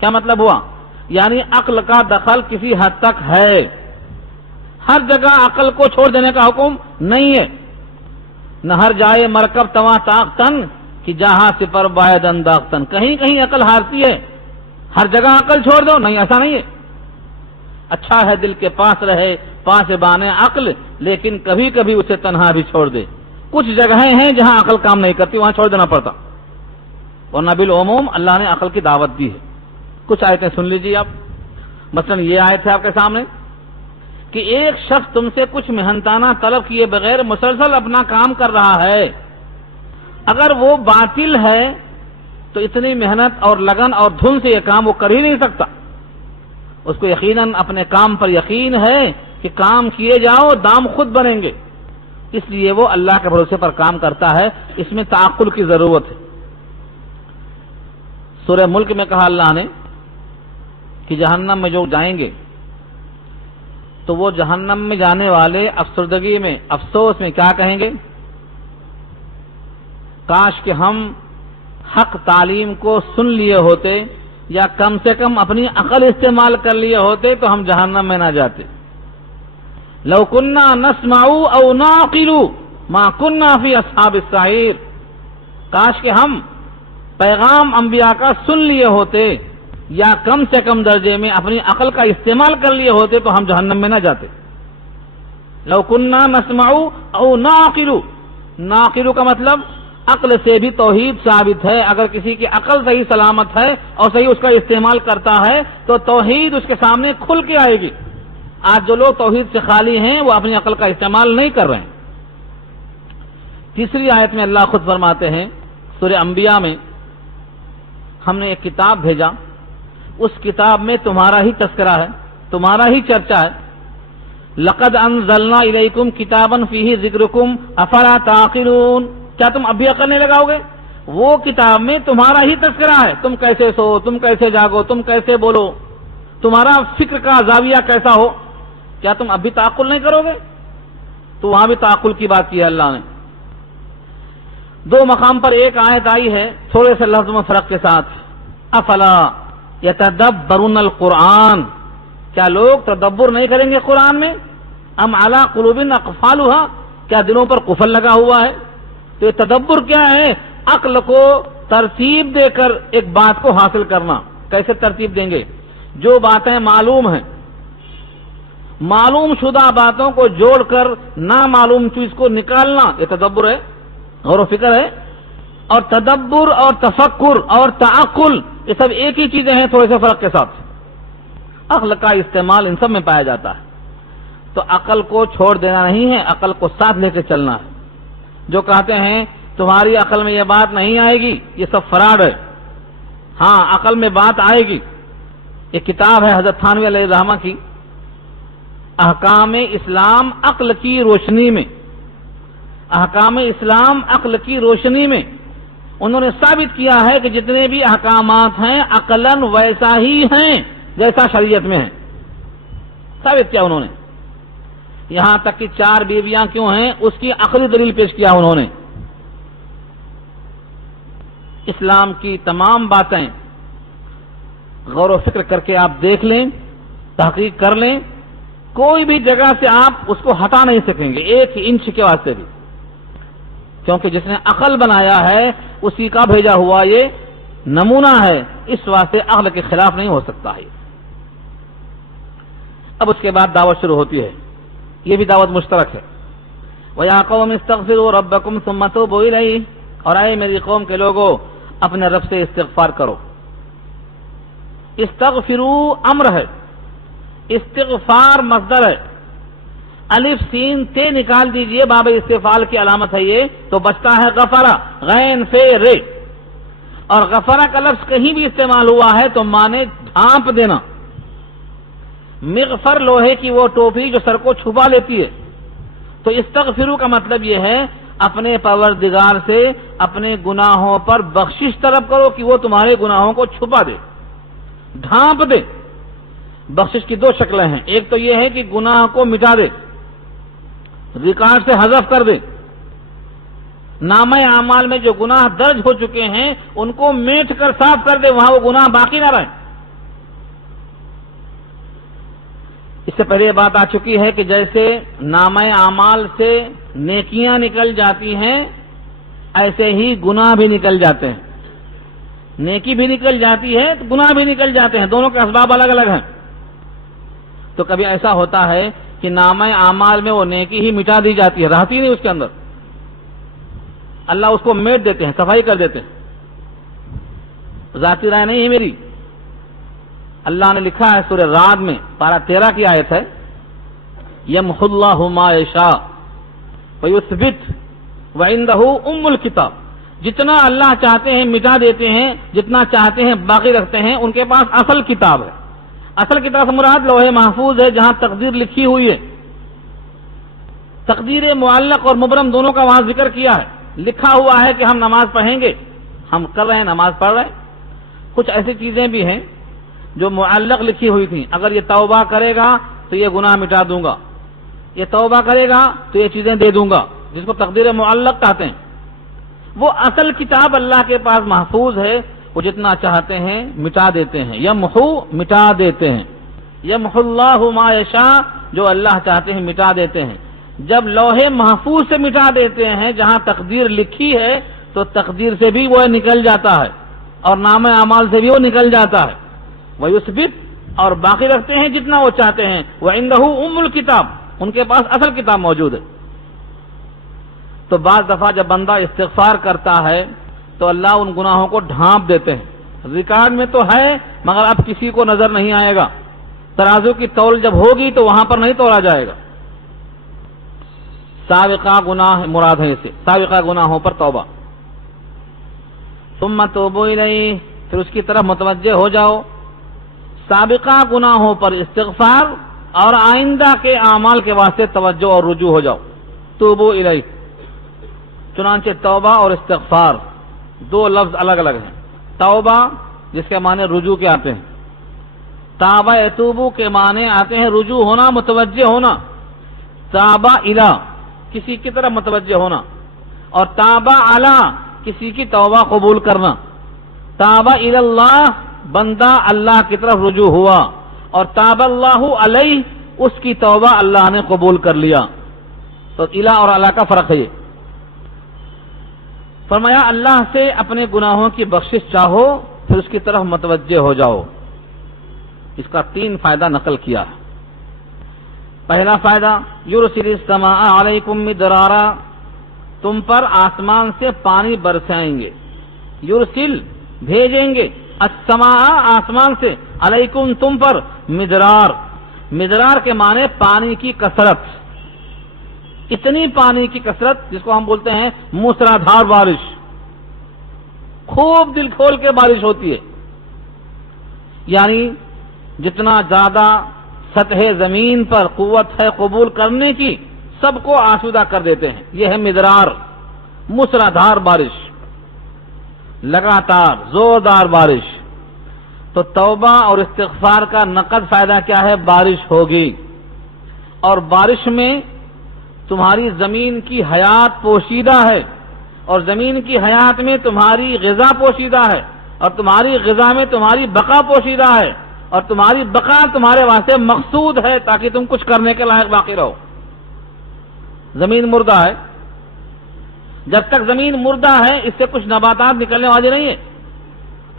کیا مطلب ہوا؟ یعنی عقل کا دخل کسی حد تک ہے، ہر جگہ عقل کو چھوڑ دینے کا حکم نہیں ہے. نہ ہر جائے مرکب تواں طاقتن کہ جہاں سپر باید انداختن، کہیں کہیں عقل ہارتی ہے، ہر جگہ عقل چھوڑ دو، نہیں ایسا نہیں ہے. اچھا ہے دل کے پاس رہے پاسبان عقل، لیکن کبھی کبھی اسے تنہا بھی چھوڑ دے. کچھ جگہیں ہیں جہاں عقل کام نہیں کرتی، وہاں چھوڑ دینا پڑتا، ورنہ بالعموم اللہ نے عقل کی دعوت دی ہے. کچھ آیتیں سن لیجیے آپ. مثلا یہ آیت ہے آپ کے سامنے کہ ایک شخص تم سے کچھ محنتانہ طلب کیے بغیر مسلسل اپنا کام کر رہا ہے، اگر وہ باطل ہے تو اتنی محنت اور لگن اور دھن سے یہ کام وہ کر ہی نہیں سکتا. اس کو یقیناً اپنے کام پر یقین ہے کہ کام کیے جاؤ دام خود بنیں گے، اس لیے وہ اللہ کے بھروسے پر کام کرتا ہے. اس میں تعقل کی ضرورت ہے. سورہ ملک میں کہا اللہ نے کہ جہنم میں جو جائیں گے تو وہ جہنم میں جانے والے افسردگی میں، افسوس میں کیا کہیں گے؟ کاش کہ ہم حق تعلیم کو سن لیے ہوتے، یا کم سے کم اپنی عقل استعمال کر لیے ہوتے تو ہم جہنم میں نہ جاتے. لو كنا نسمع او نعقل ما كنا في اصحاب السعير، کاش کہ ہم پیغام انبیاء کا سن لیے ہوتے یا کم سے کم درجے میں اپنی عقل کا استعمال کر لیے ہوتے تو ہم جہنم میں نہ جاتے. لو كنا نسمع او نعقل، ناقل کا مطلب عقل سے بھی توحید ثابت ہے. اگر کسی کی عقل صحیح سلامت ہے اور صحیح اس کا استعمال کرتا ہے تو توحید اس کے سامنے کھل کے آئے گی. آج جو لوگ توحید سے خالی ہیں وہ اپنی عقل کا استعمال نہیں کر رہے ہیں. تیسری آیت میں اللہ خود فرماتے ہیں سورہ انبیاء میں، ہم نے ایک کتاب بھیجا، اس کتاب میں تمہارا ہی تذکرہ ہے، تمہارا ہی چرچا ہے. لقد انزلنا الیکم کتابا فیہ ذکرکم افلا تعقلون، کیا تم اب بھی عقل نہیں لگاؤ گے؟ وہ کتاب میں تمہارا ہی تذکرہ ہے، تم کیسے سو، تم کیسے جاگو، تم کیسے بولو، تمہارا فکر کا زاویہ کیسا ہو، کیا تم اب بھی تعقل نہیں کرو گے؟ تو وہاں بھی تعقل کی بات کی ہے اللہ نے. دو مقام پر ایک آیت آئی ہے تھوڑے سے لفظ میں فرق کے ساتھ، افلا یتدبرون القرآن، کیا لوگ تدبر نہیں کریں گے قرآن میں؟ ام علی قلوب اقفالها، کیا دلوں پر قفل لگا ہوا ہے؟ تو یہ تدبر کیا ہے؟ عقل کو ترتیب دے کر ایک بات کو حاصل کرنا. کیسے ترتیب دیں گے؟ جو باتیں معلوم ہیں، معلوم شدہ باتوں کو جوڑ کر نامعلوم چیز کو نکالنا، یہ تدبر ہے. غور و فکر ہے، اور تدبر اور تفکر اور تعقل، یہ سب ایک ہی چیزیں ہیں تھوڑے سے فرق کے ساتھ۔ عقل کا استعمال ان سب میں پایا جاتا ہے، تو عقل کو چھوڑ دینا نہیں ہے، عقل کو ساتھ لے کے چلنا ہے۔ جو کہتے ہیں تمہاری عقل میں یہ بات نہیں آئے گی، یہ سب فراڈ ہے۔ ہاں، عقل میں بات آئے گی۔ ایک کتاب ہے حضرت تھانوی علیہ الرحمہ کی، احکام اسلام عقل کی روشنی میں، احکام اسلام عقل کی روشنی میں انہوں نے ثابت کیا ہے کہ جتنے بھی احکامات ہیں عقلاً ویسا ہی ہیں جیسا شریعت میں ہے، ثابت کیا انہوں نے۔ یہاں تک کہ 4 بیویاں کیوں ہیں اس کی عقلی دلیل پیش کیا انہوں نے۔ اسلام کی تمام باتیں غور و فکر کر کے آپ دیکھ لیں، تحقیق کر لیں، کوئی بھی جگہ سے آپ اس کو ہٹا نہیں سکیں گے 1 انچ کے واسطے بھی، کیونکہ جس نے عقل بنایا ہے اسی کا بھیجا ہوا یہ نمونہ ہے، اس واسطے عقل کے خلاف نہیں ہو سکتا ہے۔ اب اس کے بعد دعوت شروع ہوتی ہے، یہ بھی دعوت مشترک ہے۔ وَيَا قَوْمِ اسْتَغْفِرُوا رَبَّكُمْ ثُمَّ تُوبُوا إِلَيْهِ، اور اے میری قوم کے لوگوں اپنے رب سے استغفار کرو۔ استغفروا امر ہے، استغفار مصدر ہے، الف سین تے نکال دیجئے، باب استفعال کی علامت ہے یہ، تو بچتا ہے غفرہ، غین فے رے، اور غفرہ کا لفظ کہیں بھی استعمال ہوا ہے تو مانے ڈھانپ دینا۔ مغفر لوہے کی وہ ٹوپی جو سر کو چھپا لیتی ہے، تو استغفروا کا مطلب یہ ہے اپنے پروردگار سے اپنے گناہوں پر بخشش طلب کرو کہ وہ تمہارے گناہوں کو چھپا دے، ڈھانپ دے۔ بخشش کی 2 شکلیں ہیں، ایک تو یہ ہے کہ گناہ کو مٹا دے، ریکارڈ سے حذف کر دے، نامہ اعمال میں جو گناہ درج ہو چکے ہیں ان کو میٹ کر صاف کر دے، وہاں وہ گناہ باقی نہ رہے۔ اس سے پہلے یہ بات آ چکی ہے کہ جیسے نامہ اعمال سے نیکیاں نکل جاتی ہیں ایسے ہی گناہ بھی نکل جاتے ہیں، نیکی بھی نکل جاتی ہے تو گناہ بھی نکل جاتے ہیں، دونوں کے اسباب الگ الگ ہیں۔ تو کبھی ایسا ہوتا ہے کہ نامہ اعمال میں وہ نیکی ہی مٹا دی جاتی ہے، رہتی نہیں اس کے اندر، اللہ اس کو میٹ دیتے ہیں، صفائی کر دیتے ہیں۔ ذاتی رائے نہیں ہے میری، اللہ نے لکھا ہے سورہ رعد میں پارہ 13 کی آیت ہے، یمحو اللہ ما یشاء ویثبت وعندہ ام الکتاب، جتنا اللہ چاہتے ہیں مٹا دیتے ہیں، جتنا چاہتے ہیں باقی رکھتے ہیں، ان کے پاس اصل کتاب ہے۔ اصل کتاب سے مراد لوح محفوظ ہے جہاں تقدیر لکھی ہوئی ہے، تقدیر معلق اور مبرم دونوں کا وہاں ذکر کیا ہے، لکھا ہوا ہے کہ ہم نماز پڑھیں گے، ہم کر رہے ہیں، نماز پڑھ رہے ہیں۔ کچھ ایسی چیزیں بھی ہیں جو معلق لکھی ہوئی تھیں، اگر یہ توبہ کرے گا تو یہ گناہ مٹا دوں گا، یہ توبہ کرے گا تو یہ چیزیں دے دوں گا، جس کو تقدیر معلق کہتے ہیں۔ وہ اصل کتاب اللہ کے پاس محفوظ ہے، وہ جتنا چاہتے ہیں مٹا دیتے ہیں، یمحو مٹا دیتے ہیں، یمحو اللہ ما یشاء جو اللہ چاہتے ہیں مٹا دیتے ہیں۔ جب لوح محفوظ سے مٹا دیتے ہیں جہاں تقدیر لکھی ہے تو تقدیر سے بھی وہ نکل جاتا ہے اور نامہ اعمال سے بھی وہ نکل جاتا ہے۔ وَيُثْبِتْ اور باقی رکھتے ہیں جتنا وہ چاہتے ہیں، وَعِنْدَهُ أُمُّ الْكِتَابِ ان کے پاس اصل کتاب موجود ہے۔ تو بعض دفعہ جب بندہ استغفار کرتا ہے تو اللہ ان گناہوں کو ڈھانپ دیتے ہیں، ریکارڈ میں تو ہے مگر اب کسی کو نظر نہیں آئے گا، ترازو کی تول جب ہوگی تو وہاں پر نہیں تولا جائے گا۔ سابقہ گناہ مراد ہے، اسے سابقہ گناہوں پر توبہ۔ ثم توبوا الیہ پھر اس کی طرف متوجہ ہو جاؤ، سابقہ گناہوں پر استغفار اور آئندہ کے اعمال کے واسطے توجہ اور رجوع ہو جاؤ۔ توبوا الیہ، چنانچہ توبہ اور استغفار 2 لفظ الگ الگ ہیں۔ توبہ جس کے معنی رجوع کے آتے ہیں، تابہ یتوبو کے معنی آتے ہیں رجوع ہونا، متوجہ ہونا، تابہ الی کسی کی طرف متوجہ ہونا، اور تابہ علی کسی کی توبہ قبول کرنا۔ تابہ الی اللہ بندہ اللہ کی طرف رجوع ہوا، اور تاب اللہ علیہ اس کی توبہ اللہ نے قبول کر لیا۔ تو الی اور علی کا فرق ہے یہ۔ فرمایا اللہ سے اپنے گناہوں کی بخشش چاہو پھر اس کی طرف متوجہ ہو جاؤ۔ اس کا 3 فائدہ نقل کیا ہے۔ پہلا فائدہ یرسل السماء علیکم مدرارا، تم پر آسمان سے پانی برسائیں گے. یرسل بھیجیں گے السماء آسمان سے علیکم تم پر مدرار. مدرار کے معنی پانی کی کثرت. اتنی پانی کی کثرت جس کو ہم بولتے ہیں موسلادھار بارش. خوب دل کھول کے بارش ہوتی ہے. یعنی جتنا زیادہ سطح زمین پر قوت ہے قبول کرنے کی سب کو آسودہ کر دیتے ہیں. یہ ہے مدرار، موسلادھار بارش، لگاتار زوردار بارش. تو توبہ اور استغفار کا نقد فائدہ کیا ہے؟ بارش ہوگی، اور بارش میں تمہاری زمین کی حیات پوشیدہ ہے، اور زمین کی حیات میں تمہاری غذا پوشیدہ ہے، اور تمہاری غذا میں تمہاری بقا پوشیدہ ہے، اور تمہاری بقا تمہارے واسطے مقصود ہے تاکہ تم کچھ کرنے کے لائق باقی رہو. زمین مردہ ہے، جب تک زمین مردہ ہے اس سے کچھ نباتات نکلنے والی نہیں ہے.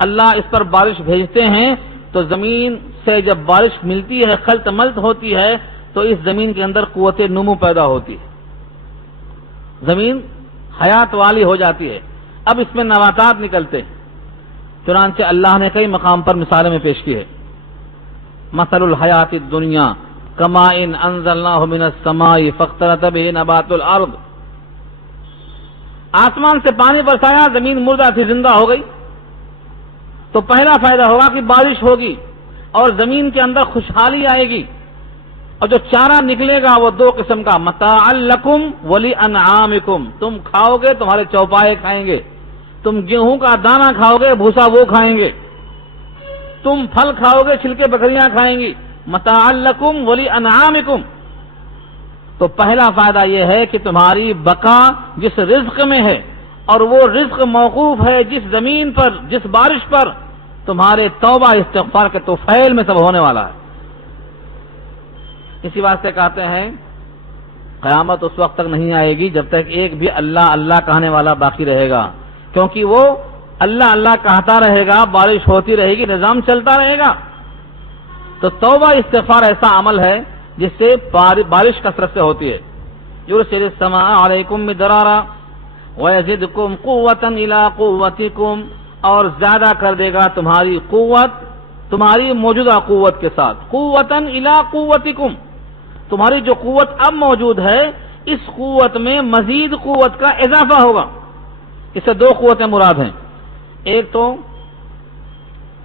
اللہ اس پر بارش بھیجتے ہیں تو زمین سے جب بارش ملتی ہے، خلط ملط ہوتی ہے، تو اس زمین کے اندر قوت نمو پیدا ہوتی ہے، زمین حیات والی ہو جاتی ہے. اب اس میں نباتات نکلتے ہیں. چنانچہ اللہ نے کئی مقام پر مثالیں میں پیش کی ہے. مثل الحیات الدنیا کماء انزلناہ من السماء فاختلط به نبات الارض. آسمان سے پانی برسایا، زمین مردہ تھی زندہ ہو گئی. تو پہلا فائدہ ہوگا کہ بارش ہوگی اور زمین کے اندر خوشحالی آئے گی. اور جو چارہ نکلے گا وہ دو قسم کا، متاعا لکم ولانعامکم. تم کھاؤ گے، تمہارے چوپائے کھائیں گے. تم گیہوں کا دانہ کھاؤ گے، بھوسا وہ کھائیں گے. تم پھل کھاؤ گے، چھلکے بکریاں کھائیں گی. متاعا لکم ولانعامکم. تو پہلا فائدہ یہ ہے کہ تمہاری بقا جس رزق میں ہے، اور وہ رزق موقوف ہے جس زمین پر، جس بارش پر، تمہارے توبہ استغفار کے طفیل میں سب ہونے والا ہے. اسی واسطے کہتے ہیں قیامت اس وقت تک نہیں آئے گی جب تک ایک بھی اللہ اللہ کہنے والا باقی رہے گا، کیونکہ وہ اللہ اللہ کہتا رہے گا، بارش ہوتی رہے گی، نظام چلتا رہے گا. تو توبہ استغفار ایسا عمل ہے جس سے بارش کثرت سے ہوتی ہے. یرسل السماء علیکم مدرارا وَيَزِدْكُمْ قُوَّةً إِلَىٰ قُوَّتِكُمْ. اور زیادہ کر دے گا تمہاری قوت تمہاری موجودہ قوت کے ساتھ. قُوَّةً إِلَىٰ قُوَّتِكُمْ. تمہاری جو قوت اب موجود ہے اس قوت میں مزید قوت کا اضافہ ہوگا. اس سے دو قوتیں مراد ہیں. ایک تو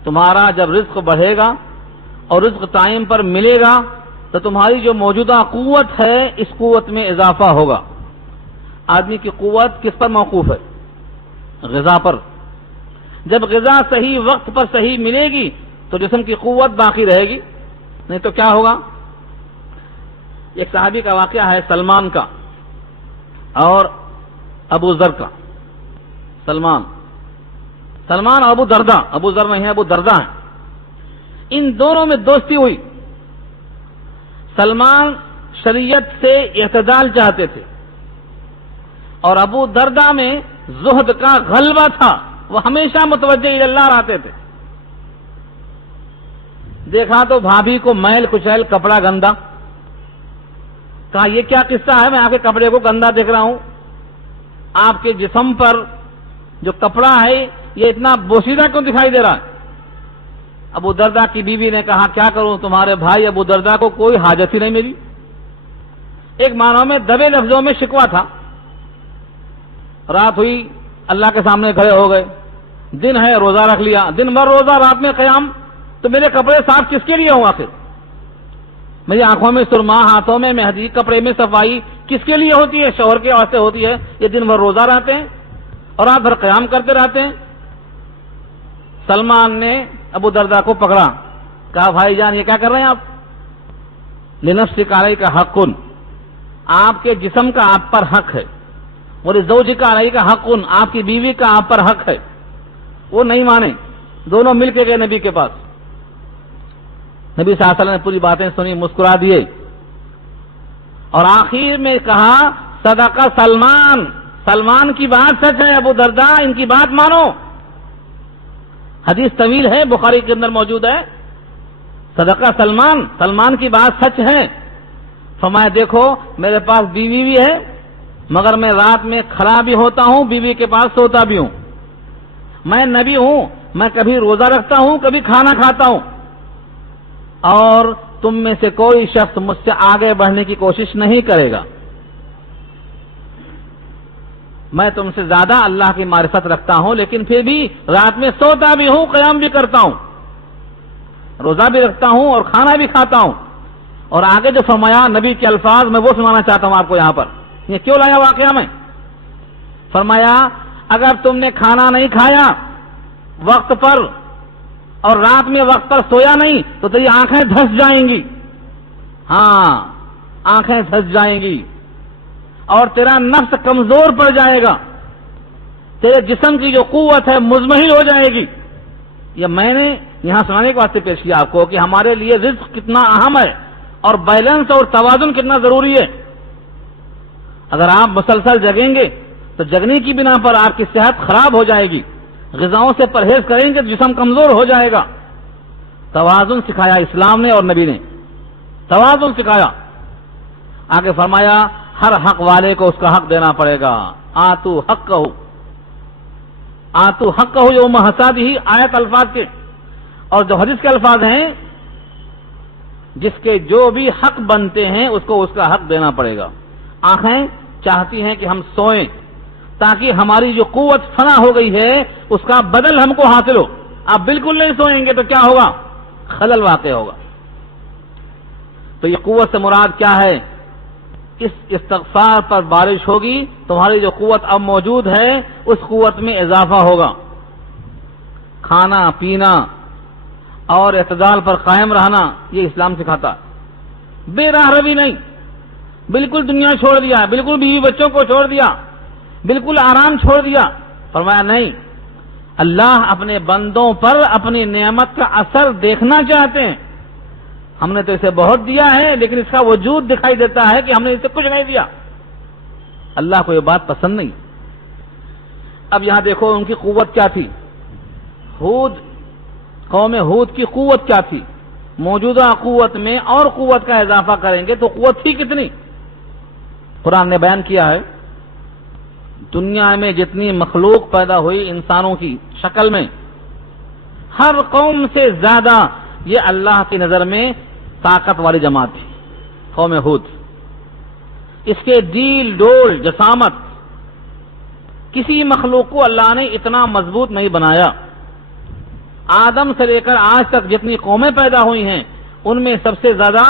تمہارا جب رزق بڑھے گا اور رزق ٹائم پر ملے گا تو تمہاری جو موجودہ قوت ہے اس قوت میں اضافہ ہوگا. آدمی کی قوت کس پر موقوف ہے؟ غذا پر. جب غذا صحیح وقت پر صحیح ملے گی تو جسم کی قوت باقی رہے گی، نہیں تو کیا ہوگا؟ ایک صحابی کا واقعہ ہے سلمان کا اور ابو ذر کا. سلمان اور ابو دردہ، ابو ذر نہیں ہے، ابو دردہ ہیں. ان دونوں میں دوستی ہوئی. سلمان شریعت سے اعتدال چاہتے تھے اور ابو دردہ میں زہد کا غلبہ تھا، وہ ہمیشہ متوجہ اللہ رہتے تھے. دیکھا تو بھابھی کو میل کچیل کپڑا گندا. کہا یہ کیا قصہ ہے؟ میں آپ کے کپڑے کو گندا دیکھ رہا ہوں. آپ کے جسم پر جو کپڑا ہے یہ اتنا بوسیدہ کیوں دکھائی دے رہا ہے؟ ابو دردہ کی بیوی نے کہا کیا کروں، تمہارے بھائی ابو دردہ کو کوئی حاجت ہی نہیں میری. ایک معنوں میں دبے لفظوں میں شکوہ تھا. رات ہوئی، اللہ کے سامنے کھڑے ہو گئے. دن ہے، روزہ رکھ لیا، دن بھر روزہ، رات میں قیام. تو میرے کپڑے صاف کس کے لیے ہوں؟ آخر میری آنکھوں میں سرما، ہاتھوں میں مہندی، کپڑے میں صفائی کس کے لیے ہوتی ہے؟ شوہر کے واسطے ہوتی ہے. یہ دن بھر روزہ رہتے ہیں اور رات بھر قیام کرتے رہتے ہیں. سلمان نے ابو دردہ کو پکڑا، کہا بھائی جان یہ کیا کر رہے ہیں آپ؟ لنفسک علیک حق. آپ کے جسم کا آپ پر حق ہے. ولزوجک علیک حق. آپ کی بیوی کا آپ پر حق ہے. وہ نہیں مانے. دونوں مل کے گئے نبی کے پاس. نبی صلی اللہ علیہ وسلم نے پوری باتیں سنی، مسکرا دیے اور آخر میں کہا صدق سلمان. سلمان کی بات سچ ہے ابو دردہ، ان کی بات مانو. حدیث طویل ہے، بخاری کے اندر موجود ہے. صدق سلمان، سلمان کی بات سچ ہے. فرمایا دیکھو میرے پاس بیوی بھی ہے مگر میں رات میں کھڑا بھی ہوتا ہوں، بیوی کے پاس سوتا بھی ہوں۔ میں نبی ہوں، میں کبھی روزہ رکھتا ہوں، کبھی کھانا کھاتا ہوں، اور تم میں سے کوئی شخص مجھ سے آگے بڑھنے کی کوشش نہیں کرے گا۔ میں تم سے زیادہ اللہ کی معرفت رکھتا ہوں، لیکن پھر بھی رات میں سوتا بھی ہوں، قیام بھی کرتا ہوں، روزہ بھی رکھتا ہوں اور کھانا بھی کھاتا ہوں۔ اور آگے جو فرمایا نبی کے الفاظ میں وہ سنانا چاہتا ہوں آپ کو یہاں پر، یہ کیوں لایا واقعہ میں؟ فرمایا اگر تم نے کھانا نہیں کھایا وقت پر اور رات میں وقت پر سویا نہیں تو تیری آنکھیں دھس جائیں گی، ہاں آنکھیں دھس جائیں گی، اور تیرا نفس کمزور پڑ جائے گا، تیرے جسم کی جو قوت ہے مزمحل ہو جائے گی۔ یہ میں نے یہاں سنانے کے واسطے پیش کیا آپ کو کہ ہمارے لیے رزق کتنا اہم ہے اور بیلنس اور توازن کتنا ضروری ہے۔ اگر آپ مسلسل جگیں گے تو جگنے کی بنا پر آپ کی صحت خراب ہو جائے گی، غذاؤں سے پرہیز کریں گے تو جسم کمزور ہو جائے گا۔ توازن سکھایا اسلام نے اور نبی نے، توازن سکھایا۔ آگے فرمایا ہر حق والے کو اس کا حق دینا پڑے گا، آتو حق کہو، آتو حق کہو یوم حسادہ، آیت الفاظ کے، اور جو حدیث کے الفاظ ہیں جس کے جو بھی حق بنتے ہیں اس کو اس کا حق دینا پڑے گا۔ آنکھیں چاہتی ہیں کہ ہم سوئیں تاکہ ہماری جو قوت فنا ہو گئی ہے اس کا بدل ہم کو حاصل ہو۔ آپ بالکل نہیں سوئیں گے تو کیا ہوگا؟ خلل واقع ہوگا۔ تو یہ قوت سے مراد کیا ہے؟ اس استغفار پر بارش ہوگی، تمہاری جو قوت اب موجود ہے اس قوت میں اضافہ ہوگا۔ کھانا پینا اور اعتدال پر قائم رہنا یہ اسلام سکھاتا، بے راہ روی نہیں، بالکل دنیا چھوڑ دیا، بالکل بیوی بچوں کو چھوڑ دیا، بالکل آرام چھوڑ دیا۔ فرمایا نہیں، اللہ اپنے بندوں پر اپنی نعمت کا اثر دیکھنا چاہتے ہیں۔ ہم نے تو اسے بہت دیا ہے لیکن اس کا وجود دکھائی دیتا ہے کہ ہم نے اسے کچھ نہیں دیا۔ اللہ کو یہ بات پسند نہیں۔ اب یہاں دیکھو ان کی قوت کیا تھی، قوم ہود کی قوت کیا تھی، موجودہ قوت میں اور قوت کا اضافہ کریں گے تو قوت تھی کتنی؟ قرآن نے بیان کیا ہے دنیا میں جتنی مخلوق پیدا ہوئی انسانوں کی شکل میں، ہر قوم سے زیادہ یہ اللہ کی نظر میں طاقت والی جماعت تھی قوم ہود۔ اس کے ڈیل ڈول جسامت، کسی مخلوق کو اللہ نے اتنا مضبوط نہیں بنایا۔ آدم سے لے کر آج تک جتنی قومیں پیدا ہوئی ہیں ان میں سب سے زیادہ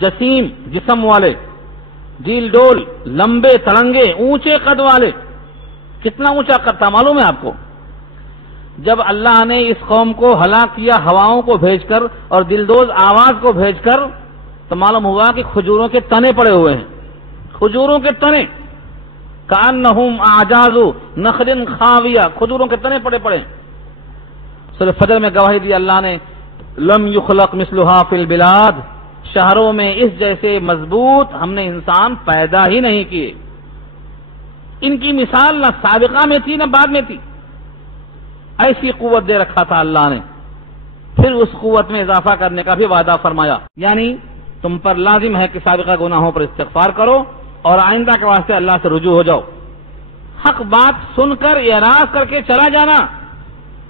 جسیم جسم والے، ڈیل ڈول، لمبے تڑنگے، اونچے قد والے۔ کتنا اونچا قد تھا معلوم ہے آپ کو؟ جب اللہ نے اس قوم کو ہلاک کیا ہواؤں کو بھیج کر اور دلدوز آواز کو بھیج کر، تو معلوم ہوا کہ کھجوروں کے تنے پڑے ہوئے ہیں، کھجوروں کے تنے، کأنہم اعجاز نخل خاویہ، کھجوروں کے تنے پڑے ہیں۔ سورہ فجر میں گواہی دی اللہ نے، لم یخلق مثلھا فی البلاد، شہروں میں اس جیسے مضبوط ہم نے انسان پیدا ہی نہیں کیے۔ ان کی مثال نہ سابقہ میں تھی نہ بعد میں تھی، ایسی قوت دے رکھا تھا اللہ نے۔ پھر اس قوت میں اضافہ کرنے کا بھی وعدہ فرمایا، یعنی تم پر لازم ہے کہ سابقہ گناہوں پر استغفار کرو اور آئندہ کے واسطے اللہ سے رجوع ہو جاؤ۔ حق بات سن کر اعراض کر کے چلا جانا،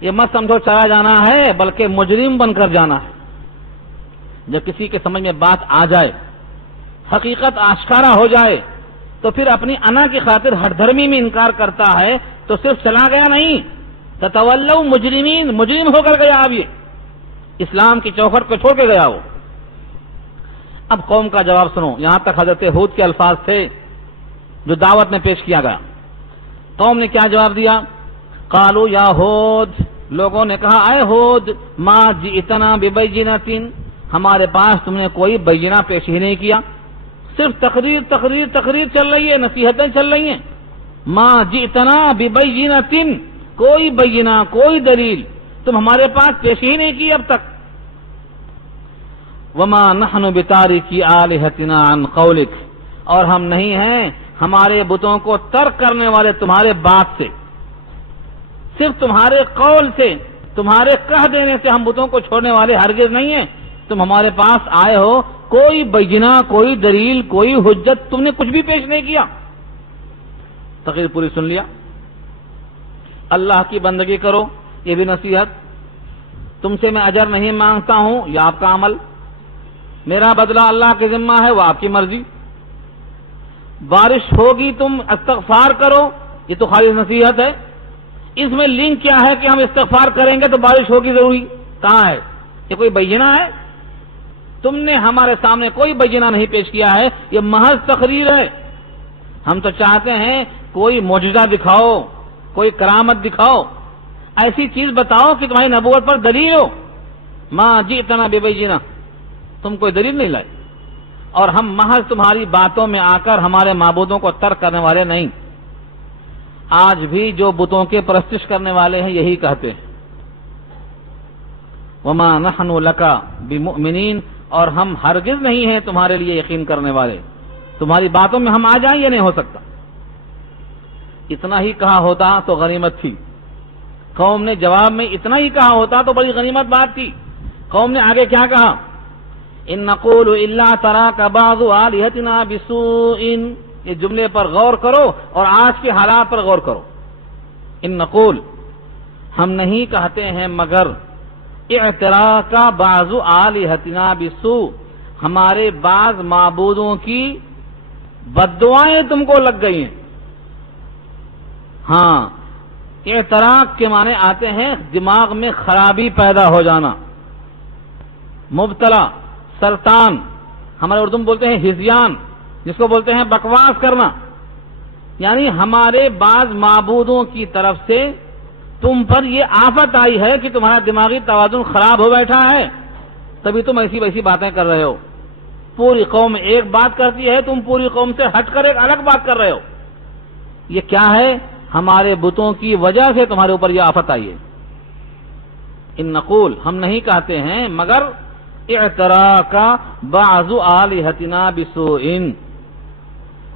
یہ مت سمجھو چلا جانا ہے بلکہ مجرم بن کر جانا ہے۔ جب کسی کے سمجھ میں بات آ جائے، حقیقت آشکارا ہو جائے، تو پھر اپنی انا کی خاطر ہٹ دھرمی میں انکار کرتا ہے تو صرف چلا گیا نہیں، تتولوا مجرمین، مجرم ہو کر گیا۔ اب یہ اسلام کی چوکھٹ کو چھوڑ کے گیا وہ۔ اب قوم کا جواب سنو، یہاں تک حضرت ہود کے الفاظ تھے جو دعوت میں پیش کیا گیا۔ قوم نے کیا جواب دیا؟ قالوا یا ہود، لوگوں نے کہا اے ہود، ما جئتنا ببینۃ، ہمارے پاس تم نے کوئی بینہ پیش ہی نہیں کیا، صرف تقریر چل رہی ہے، نصیحتیں چل رہی ہیں۔ ما جئتنا ببینۃ، کوئی بینہ کوئی دلیل تم ہمارے پاس پیش ہی نہیں کی اب تک۔ وما نحن بتارکی آلہتنا عن قولک، اور ہم نہیں ہیں ہمارے بتوں کو ترک کرنے والے تمہارے بات سے، صرف تمہارے قول سے، تمہارے کہہ دینے سے ہم بتوں کو چھوڑنے والے ہرگز نہیں ہیں۔ تم ہمارے پاس آئے ہو، کوئی بینہ کوئی دلیل کوئی حجت تم نے کچھ بھی پیش نہیں کیا۔ تقریر پوری سن لیا. اللہ کی بندگی کرو، یہ بھی نصیحت. تم سے میں اجر نہیں مانگتا ہوں، یہ آپ کا عمل. میرا بدلہ اللہ کے ذمہ ہے، وہ آپ کی مرضی. بارش ہوگی تم استغفار کرو، یہ تو خالی نصیحت ہے. اس میں لنک کیا ہے کہ ہم استغفار کریں گے تو بارش ہوگی ضروری؟ کہاں ہے؟ یہ کوئی بینہ ہے؟ تم نے ہمارے سامنے کوئی بینہ نہیں پیش کیا ہے، یہ محض تقریر ہے. ہم تو چاہتے ہیں کوئی معجزہ دکھاؤ، کوئی کرامت دکھاؤ، ایسی چیز بتاؤ کہ تمہاری نبوت پر دلیل ہو. ما جئتنا ببینہ، تم کوئی دلیل نہیں لائے. اور ہم محض تمہاری باتوں میں آ کر ہمارے معبودوں کو ترک کرنے والے نہیں. آج بھی جو بتوں کے پرستش کرنے والے ہیں یہی کہتے ہیں وما نحن لک بمؤمنین، اور ہم ہرگز نہیں ہیں تمہارے لیے یقین کرنے والے. تمہاری باتوں میں ہم آ جائیں، یہ نہیں ہو سکتا. اتنا ہی کہا ہوتا تو غنیمت تھی. قوم نے جواب میں اتنا ہی کہا ہوتا تو بڑی غنیمت بات تھی. قوم نے آگے کیا کہا؟ ان نقول الا تراک بعض آلہتنا بسوء. یہ جملے پر غور کرو اور آج کے حالات پر غور کرو. ان نقول، ہم نہیں کہتے ہیں مگر اعتراک بعض آلہتنا بسوء، ہمارے بعض معبودوں کی بددعائیں تم کو لگ گئی ہیں. ہاں، اعتراق کے معنی آتے ہیں دماغ میں خرابی پیدا ہو جانا، مبتلا، سرطان. ہمارے اردو میں بولتے ہیں ہذیان، جس کو بولتے ہیں بکواس کرنا. یعنی ہمارے بعض معبودوں کی طرف سے تم پر یہ آفت آئی ہے کہ تمہارا دماغی توازن خراب ہو بیٹھا ہے، تبھی تم ایسی ویسی باتیں کر رہے ہو. پوری قوم ایک بات کرتی ہے، تم پوری قوم سے ہٹ کر ایک الگ بات کر رہے ہو. یہ کیا ہے؟ ہمارے بتوں کی وجہ سے تمہارے اوپر یہ آفت آئی ہے. ان نقول، ہم نہیں کہتے ہیں مگر اعتراک بعض آلہتنا بسوء،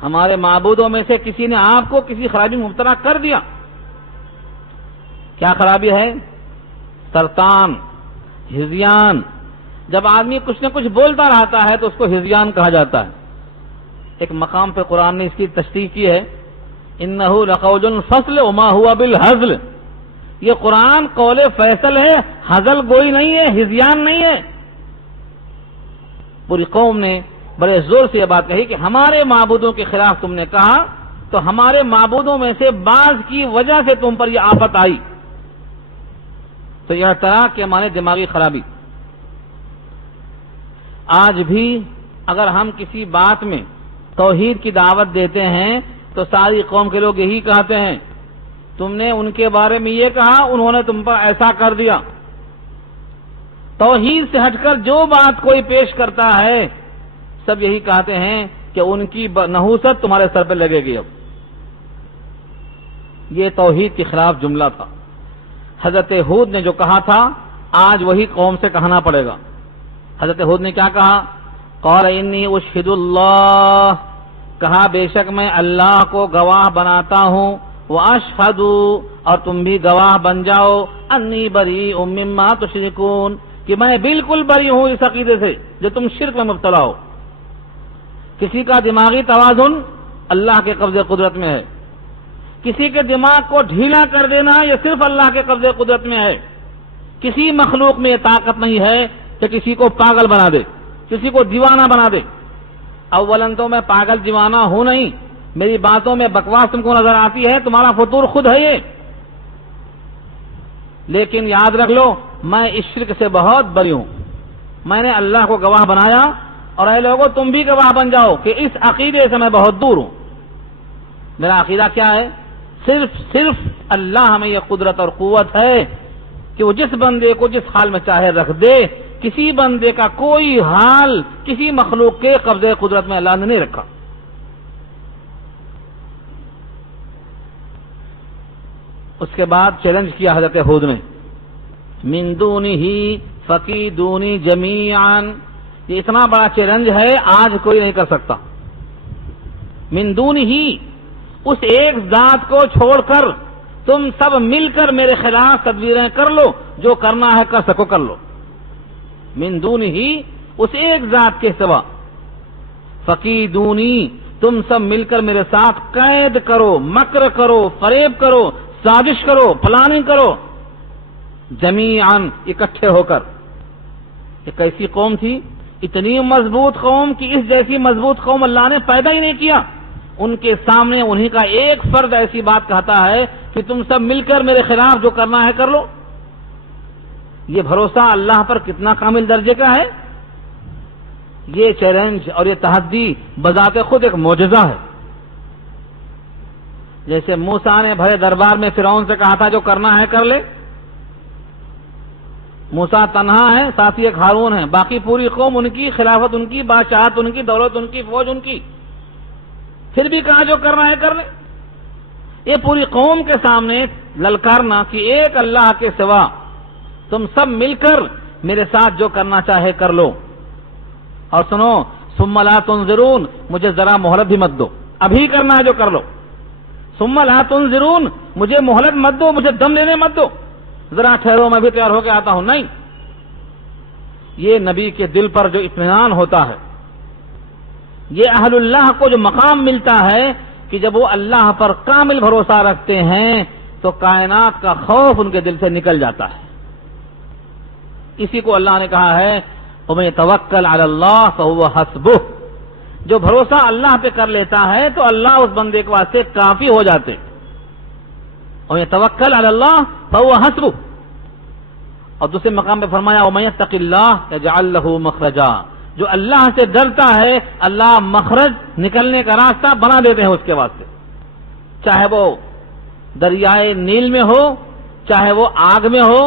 ہمارے معبودوں میں سے کسی نے آپ کو کسی خرابی میں مبتلا کر دیا. کیا خرابی ہے؟ سرطان، ہذیان. جب آدمی کچھ نہ کچھ بولتا رہتا ہے تو اس کو ہذیان کہا جاتا ہے. ایک مقام پہ قرآن نے اس کی تشریح کی ہے، انہ لقول فصل وما ہوا بالہزل. یہ قرآن قول فیصل ہے، ہزل گوئی نہیں ہے، ہذیان نہیں ہے. پوری قوم نے بڑے زور سے یہ بات کہی کہ ہمارے معبودوں کے خلاف تم نے کہا تو ہمارے معبودوں میں سے بعض کی وجہ سے تم پر یہ آفت آئی. تو یہ اعتراق کے معنی دماغی خرابی. آج بھی اگر ہم کسی بات میں توحید کی دعوت دیتے ہیں تو ساری قوم کے لوگ یہی کہتے ہیں تم نے ان کے بارے میں یہ کہا، انہوں نے تم پر ایسا کر دیا. توحید سے ہٹ کر جو بات کوئی پیش کرتا ہے سب یہی کہتے ہیں کہ ان کی نحوست تمہارے سر پہ لگے گی. اب یہ توحید کے خلاف جملہ تھا. حضرت ہود نے جو کہا تھا آج وہی قوم سے کہنا پڑے گا. حضرت ہود نے کیا کہا؟ قال انی اشہد اللہ، کہا بے شک میں اللہ کو گواہ بناتا ہوں، واشہد، اور تم بھی گواہ بن جاؤ، انی بریء مما تشرکون، کہ میں بالکل بری ہوں اس عقیدے سے جو تم شرک میں مبتلا ہو. کسی کا دماغی توازن اللہ کے قبضے قدرت میں ہے، کسی کے دماغ کو ڈھیلا کر دینا یہ صرف اللہ کے قبضے قدرت میں ہے. کسی مخلوق میں یہ طاقت نہیں ہے کہ کسی کو پاگل بنا دے، کسی کو دیوانہ بنا دے. اولاً تو میں پاگل دیوانہ ہوں نہیں، میری باتوں میں بکواس تم کو نظر آتی ہے، تمہارا فطور خود ہے یہ. لیکن یاد رکھ لو میں اس شرک سے بہت بری ہوں. میں نے اللہ کو گواہ بنایا اور اے لوگوں تم بھی گواہ بن جاؤ کہ اس عقیدے سے میں بہت دور ہوں. میرا عقیدہ کیا ہے؟ صرف اللہ میں یہ قدرت اور قوت ہے کہ وہ جس بندے کو جس حال میں چاہے رکھ دے. کسی بندے کا کوئی حال کسی مخلوق کے قبضے قدرت میں اللہ نے نہیں رکھا. اس کے بعد چیلنج کیا حضرت ہود نے، من دونہ فکیدونی جمیعا. یہ اتنا بڑا چیلنج ہے آج کوئی نہیں کر سکتا. من دونہ، اس ایک ذات کو چھوڑ کر تم سب مل کر میرے خلاف تدبیریں کر لو، جو کرنا ہے کر سکو کر لو. من دونہ، اس ایک ذات کے سوا. فکیدونی، تم سب مل کر میرے ساتھ قید کرو، مکر کرو، فریب کرو، سازش کرو، پلاننگ کرو، جمیعاً اکٹھے ہو کر۔ ایک ایسی قوم تھی، اتنی مضبوط قوم کہ اس جیسی مضبوط قوم اللہ نے پیدا ہی نہیں کیا۔ ان کے سامنے انہی کا ایک فرد ایسی بات کہتا ہے کہ تم سب مل کر میرے خلاف جو کرنا ہے کر لو۔ یہ بھروسہ اللہ پر کتنا کامل درجے کا ہے۔ یہ چیلنج اور یہ تحدی بذات خود ایک معجزہ ہے۔ جیسے موسیٰ نے بھرے دربار میں فرعون سے کہا تھا جو کرنا ہے کر لے۔ موسیٰ تنہا ہے، ساتھی ایک ہارون ہے، باقی پوری قوم ان کی، خلافت ان کی، بادشاہت ان کی، دولت ان کی، فوج ان کی، پھر بھی کہا جو کرنا ہے کر لے۔ یہ پوری قوم کے سامنے للکارنا کہ ایک اللہ کے سوا تم سب مل کر میرے ساتھ جو کرنا چاہے کر لو، اور سنو ثم لا تنظرون، مجھے ذرا مہلت بھی مت دو، ابھی کرنا ہے جو کر لو۔ ثم لا تنظرون، مجھے مہلت مت دو، مجھے دم لینے مت دو، ذرا ٹھہرو میں بھی تیار ہو کے آتا ہوں۔ نہیں، یہ نبی کے دل پر جو اطمینان ہوتا ہے، یہ اہل اللہ کو جو مقام ملتا ہے کہ جب وہ اللہ پر کامل بھروسہ رکھتے ہیں تو کائنات کا خوف ان کے دل سے نکل جاتا ہے۔ اسی کو اللہ نے کہا ہے وَمَن يَتَوَكَّلْ عَلَى اللَّهِ فَهُوَ حَسْبُهُ، جو بھروسہ اللہ پہ کر لیتا ہے تو اللہ اس بندے کے واسطے کافی ہو جاتے۔ وَمَن يَتَوَكَّلْ عَلَى اللَّهِ فَهُوَ حَسْبُهُ، اور دوسرے مقام پہ فرمایا وَمَن يَتَّقِ اللَّهَ يَجْعَل لَّهُ مَخْرَجًا، جو اللہ سے ڈرتا ہے اللہ مخرج نکلنے کا راستہ بنا دیتے ہیں اس کے واسطے، چاہے وہ دریائے نیل میں ہو، چاہے وہ آگ میں ہو،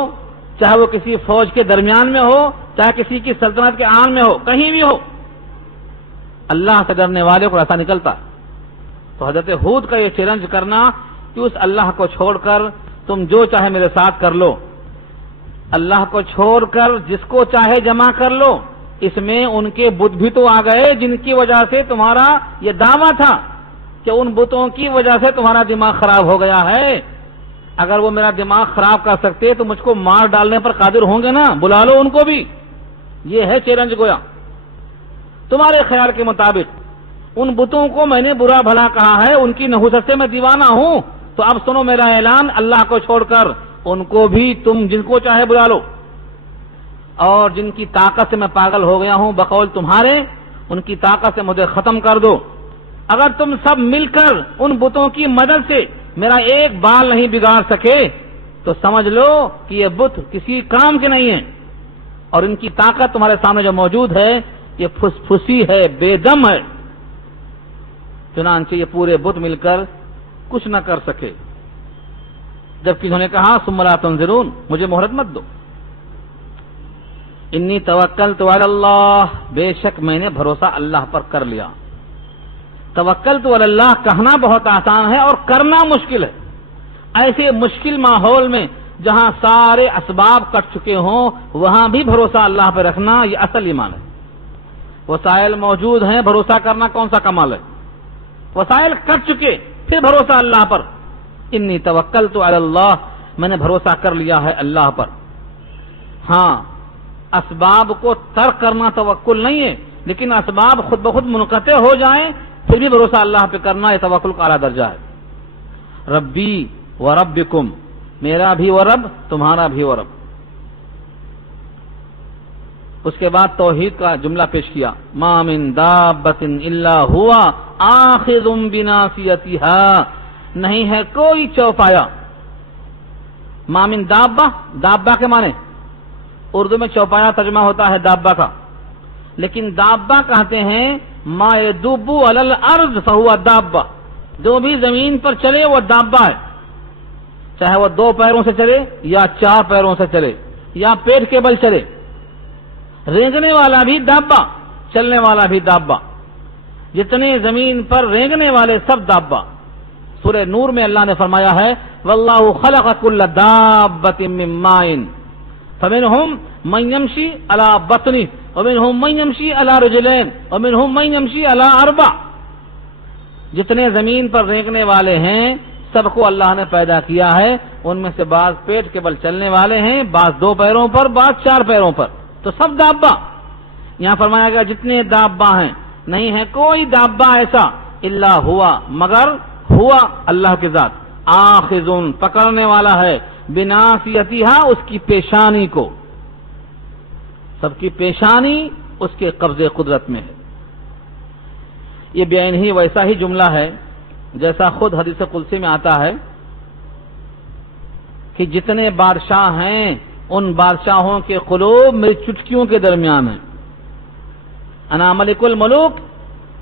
چاہے وہ کسی فوج کے درمیان میں ہو، چاہے کسی کی سلطنت کے آن میں ہو، کہیں بھی ہو، اللہ سے ڈرنے والے کو راستہ نکلتا ہے۔ تو حضرت ہود کا یہ چیلنج کرنا کہ اس اللہ کو چھوڑ کر تم جو چاہے میرے ساتھ کر لو، اللہ کو چھوڑ کر جس کو چاہے جمع کر لو، اس میں ان کے بت بھی تو آ گئے جن کی وجہ سے تمہارا یہ دعویٰ تھا کہ ان بتوں کی وجہ سے تمہارا دماغ خراب ہو گیا ہے۔ اگر وہ میرا دماغ خراب کر سکتے تو مجھ کو مار ڈالنے پر قادر ہوں گے نا، بلا لو ان کو بھی۔ یہ ہے چیلنج گویا۔ تمہارے خیال کے مطابق ان بتوں کو میں نے برا بھلا کہا ہے، ان کی نحوست سے میں دیوانہ ہوں، تو اب سنو میرا اعلان، اللہ کو چھوڑ کر ان کو بھی تم جن کو چاہے بلا لو، اور جن کی طاقت سے میں پاگل ہو گیا ہوں بقول تمہارے، ان کی طاقت سے مجھے ختم کر دو۔ اگر تم سب مل کر ان بتوں کی مدد سے میرا ایک بال نہیں بگاڑ سکے تو سمجھ لو کہ یہ بت کسی کام کے نہیں ہیں، اور ان کی طاقت تمہارے سامنے جو موجود ہے یہ پھسی ہے، بے دم ہے۔ چنانچہ یہ پورے بت مل کر کچھ نہ کر سکے، جبکہ انہوں نے کہا ثم لا تنظرون، مجھے مہلت مت دو۔ انی توکلت علی اللہ، بے شک میں نے بھروسہ اللہ پر کر لیا۔ توکلت علی اللہ کہنا بہت آسان ہے اور کرنا مشکل ہے۔ ایسے مشکل ماحول میں جہاں سارے اسباب کٹ چکے ہوں وہاں بھی بھروسہ اللہ پہ رکھنا یہ اصل ایمان ہے۔ وسائل موجود ہیں، بھروسہ کرنا کون سا کمال ہے؟ وسائل کٹ چکے پھر بھروسہ اللہ پر۔ انی توکلت علی اللہ، میں نے بھروسہ کر لیا ہے اللہ پر۔ ہاں، اسباب کو ترک کرنا توکل نہیں ہے، لیکن اسباب خود بخود منقطع ہو جائیں پھر بھی بھروسہ اللہ پہ کرنا یہ توکل کا اعلیٰ درجہ ہے۔ ربی و ربکم، میرا بھی وہ رب تمہارا بھی وہ رب۔ اس کے بعد توحید کا جملہ پیش کیا، ما من دابۃ الا هو آخذ بناصیتها، نہیں ہے کوئی چوپایا۔ ما من دابہ، دابہ کے معنی اردو میں چوپایا ترجمہ ہوتا ہے دابہ کا، لیکن دابہ کہتے ہیں ما یدب علی الارض فهو دابہ، جو بھی زمین پر چلے وہ دابہ ہے، چاہے وہ 2 پیروں سے چلے یا 4 پیروں سے چلے یا پیٹ کے بل چلے، رینگنے والا بھی دابہ، چلنے والا بھی دابہ، جتنے زمین پر رینگنے والے سب دابہ۔ سورہ نور میں اللہ نے فرمایا ہے واللہ خلق کل دابۃ من ماء فمنهم من يمشي على بطنه ومنهم من يمشي على رجلين ومنهم من يمشي على 4، جتنے زمین پر رینگنے والے ہیں سب کو اللہ نے پیدا کیا ہے، ان میں سے بعض پیٹ کے بل چلنے والے ہیں، بعض 2 پیروں پر، بعض 4 پیروں پر، تو سب دابہ۔ یہاں فرمایا گیا جتنے دابہ ہیں نہیں ہے کوئی دابہ ایسا الا ہوا مگر ہوا اللہ کی ذات آخذ پکڑنے والا ہے بناصیتھا اس کی پیشانی کو، سب کی پیشانی اس کے قبضے قدرت میں ہے۔ یہ بعین ہی ویسا ہی جملہ ہے جیسا خود حدیث قدسی میں آتا ہے کہ جتنے بادشاہ ہیں ان بادشاہوں کے قلوب میری چٹکیوں کے درمیان ہیں۔ انا ملک الملوک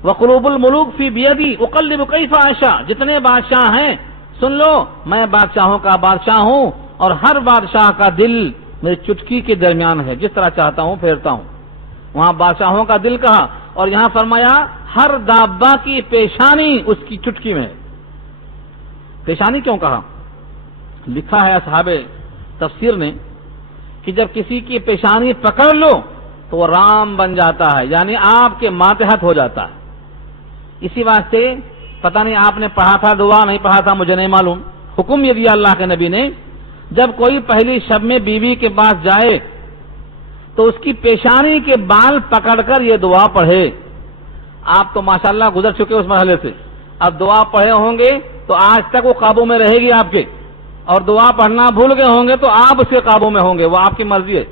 وقلوب الملوک فی بیدی اقلب کیف اشاء، جتنے بادشاہ ہیں سن لو میں بادشاہوں کا بادشاہ ہوں اور ہر بادشاہ کا دل میری چٹکی کے درمیان ہے، جس طرح چاہتا ہوں پھیرتا ہوں۔ وہاں بادشاہوں کا دل کہا اور یہاں فرمایا ہر دابہ کی پیشانی اس کی چٹکی میں ہے۔ پیشانی کیوں کہا؟ لکھا ہے اصحاب تفسیر نے کہ جب کسی کی پیشانی پکڑ لو تو وہ رام بن جاتا ہے، یعنی آپ کے ماتحت ہو جاتا ہے۔ اسی واسطے پتہ نہیں آپ نے پڑھا تھا دعا نہیں پڑھا تھا مجھے نہیں معلوم، حکم یہ دیا اللہ کے نبی نے جب کوئی پہلی شب میں بیوی کے پاس جائے تو اس کی پیشانی کے بال پکڑ کر یہ دعا پڑھے۔ آپ تو ماشاءاللہ گزر چکے اس مرحلے سے، اب دعا پڑھے ہوں گے تو آج تک وہ قابو میں رہے گی آپ کے، اور دعا پڑھنا بھول گئے ہوں گے تو آپ اس کے قابو میں ہوں گے، وہ آپ کی مرضی ہے۔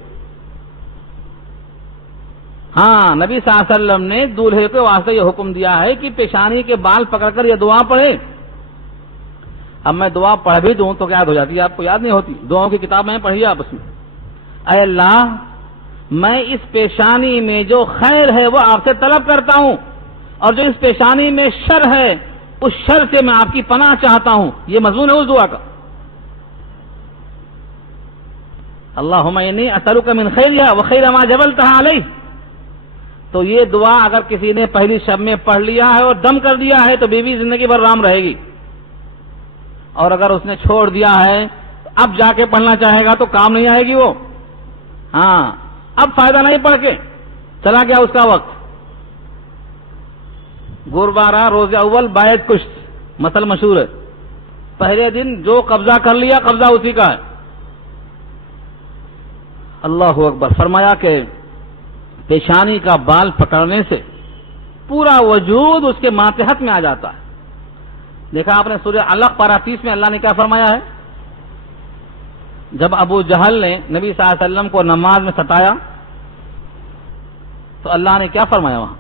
ہاں نبی صلی اللہ علیہ وسلم نے دولہے کے واسطے یہ حکم دیا ہے کہ پیشانی کے بال پکڑ کر یہ دعا پڑھے۔ اب میں دعا پڑھ بھی دوں تو کیا یاد ہو جاتی ہے؟ آپ کو یاد نہیں ہوتی؟ دعاؤں کی کتاب میں پڑھیے آپ اس میں، اے اللہ میں اس پیشانی میں جو خیر ہے وہ آپ سے طلب کرتا ہوں، اور جو اس پیشانی میں شر ہے اس شر سے میں آپ کی پناہ چاہتا ہوں۔ یہ مضمون ہے اس دعا کا۔ اللہم انی اسألک من خیرها وخیر ما جبلتها علیہ، تو یہ دعا اگر کسی نے پہلی شب میں پڑھ لیا ہے اور دم کر دیا ہے تو بیوی زندگی بھر رام رہے گی، اور اگر اس نے چھوڑ دیا ہے اب جا کے پڑھنا چاہے گا تو کام نہیں آئے گی وہ۔ ہاں اب فائدہ نہیں پڑھ کے چلا گیا اس کا وقت۔ گوربارہ روز اول باعث کشت مثل مشہور ہے، پہلے دن جو قبضہ کر لیا قبضہ اسی کا ہے۔ اللہ اکبر۔ فرمایا کہ پیشانی کا بال پکڑنے سے پورا وجود اس کے ماتحت میں آ جاتا ہے۔ دیکھا آپ نے سورہ علق پارہ 30 میں اللہ نے کیا فرمایا ہے؟ جب ابو جہل نے نبی صلی اللہ علیہ وسلم کو نماز میں ستایا تو اللہ نے کیا فرمایا وہاں؟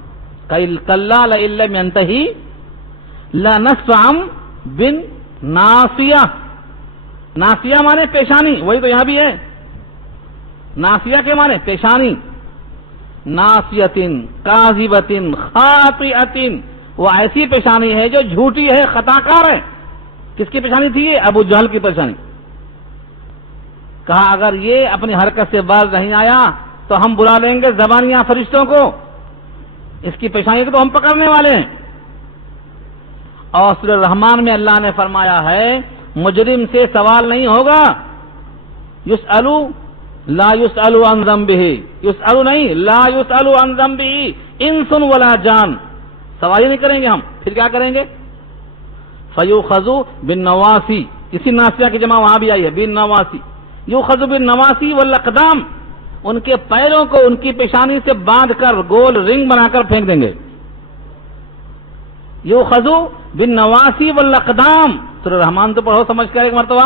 کَلَّا لَئِن لَّمْ يَنْتَهِ لَنَسْفَعًا بِالنَّاصِیَةِ، ناصیہ مانے پیشانی، وہی تو یہاں بھی ہے۔ ناصیہ کے مانے پیشانی، ناصیۃ کاذبۃ خاطئۃ، وہ ایسی پیشانی ہے جو جھوٹی ہے، خطا کار ہے۔ کس کی پیشانی تھی یہ؟ ابو جہل کی پیشانی۔ کہا اگر یہ اپنی حرکت سے باز نہیں آیا تو ہم بلا لیں گے زبانیاں فرشتوں کو، اس کی پیشانی کو تو ہم پکڑنے والے ہیں۔ اور سورہ رحمان میں اللہ نے فرمایا ہے مجرم سے سوال نہیں ہوگا، یسأل لا یسأل عن ذنبہ، یسأل نہیں لا یسأل عن ذنبہ انس ولا جان، سوال ہی نہیں کریں گے ہم، پھر کیا کریں گے؟ فیؤخذ بالنواسی، اسی ناسیہ کی جمع وہاں بھی آئی ہے بالنواسی، یؤخذ بالنواسی والاقدام، ان کے پیروں کو ان کی پیشانی سے باندھ کر گول رنگ بنا کر پھینک دیں گے۔ یؤخذ بالنواسی والاقدام، سورہ رحمان تو پڑھو سمجھ کر ایک مرتبہ۔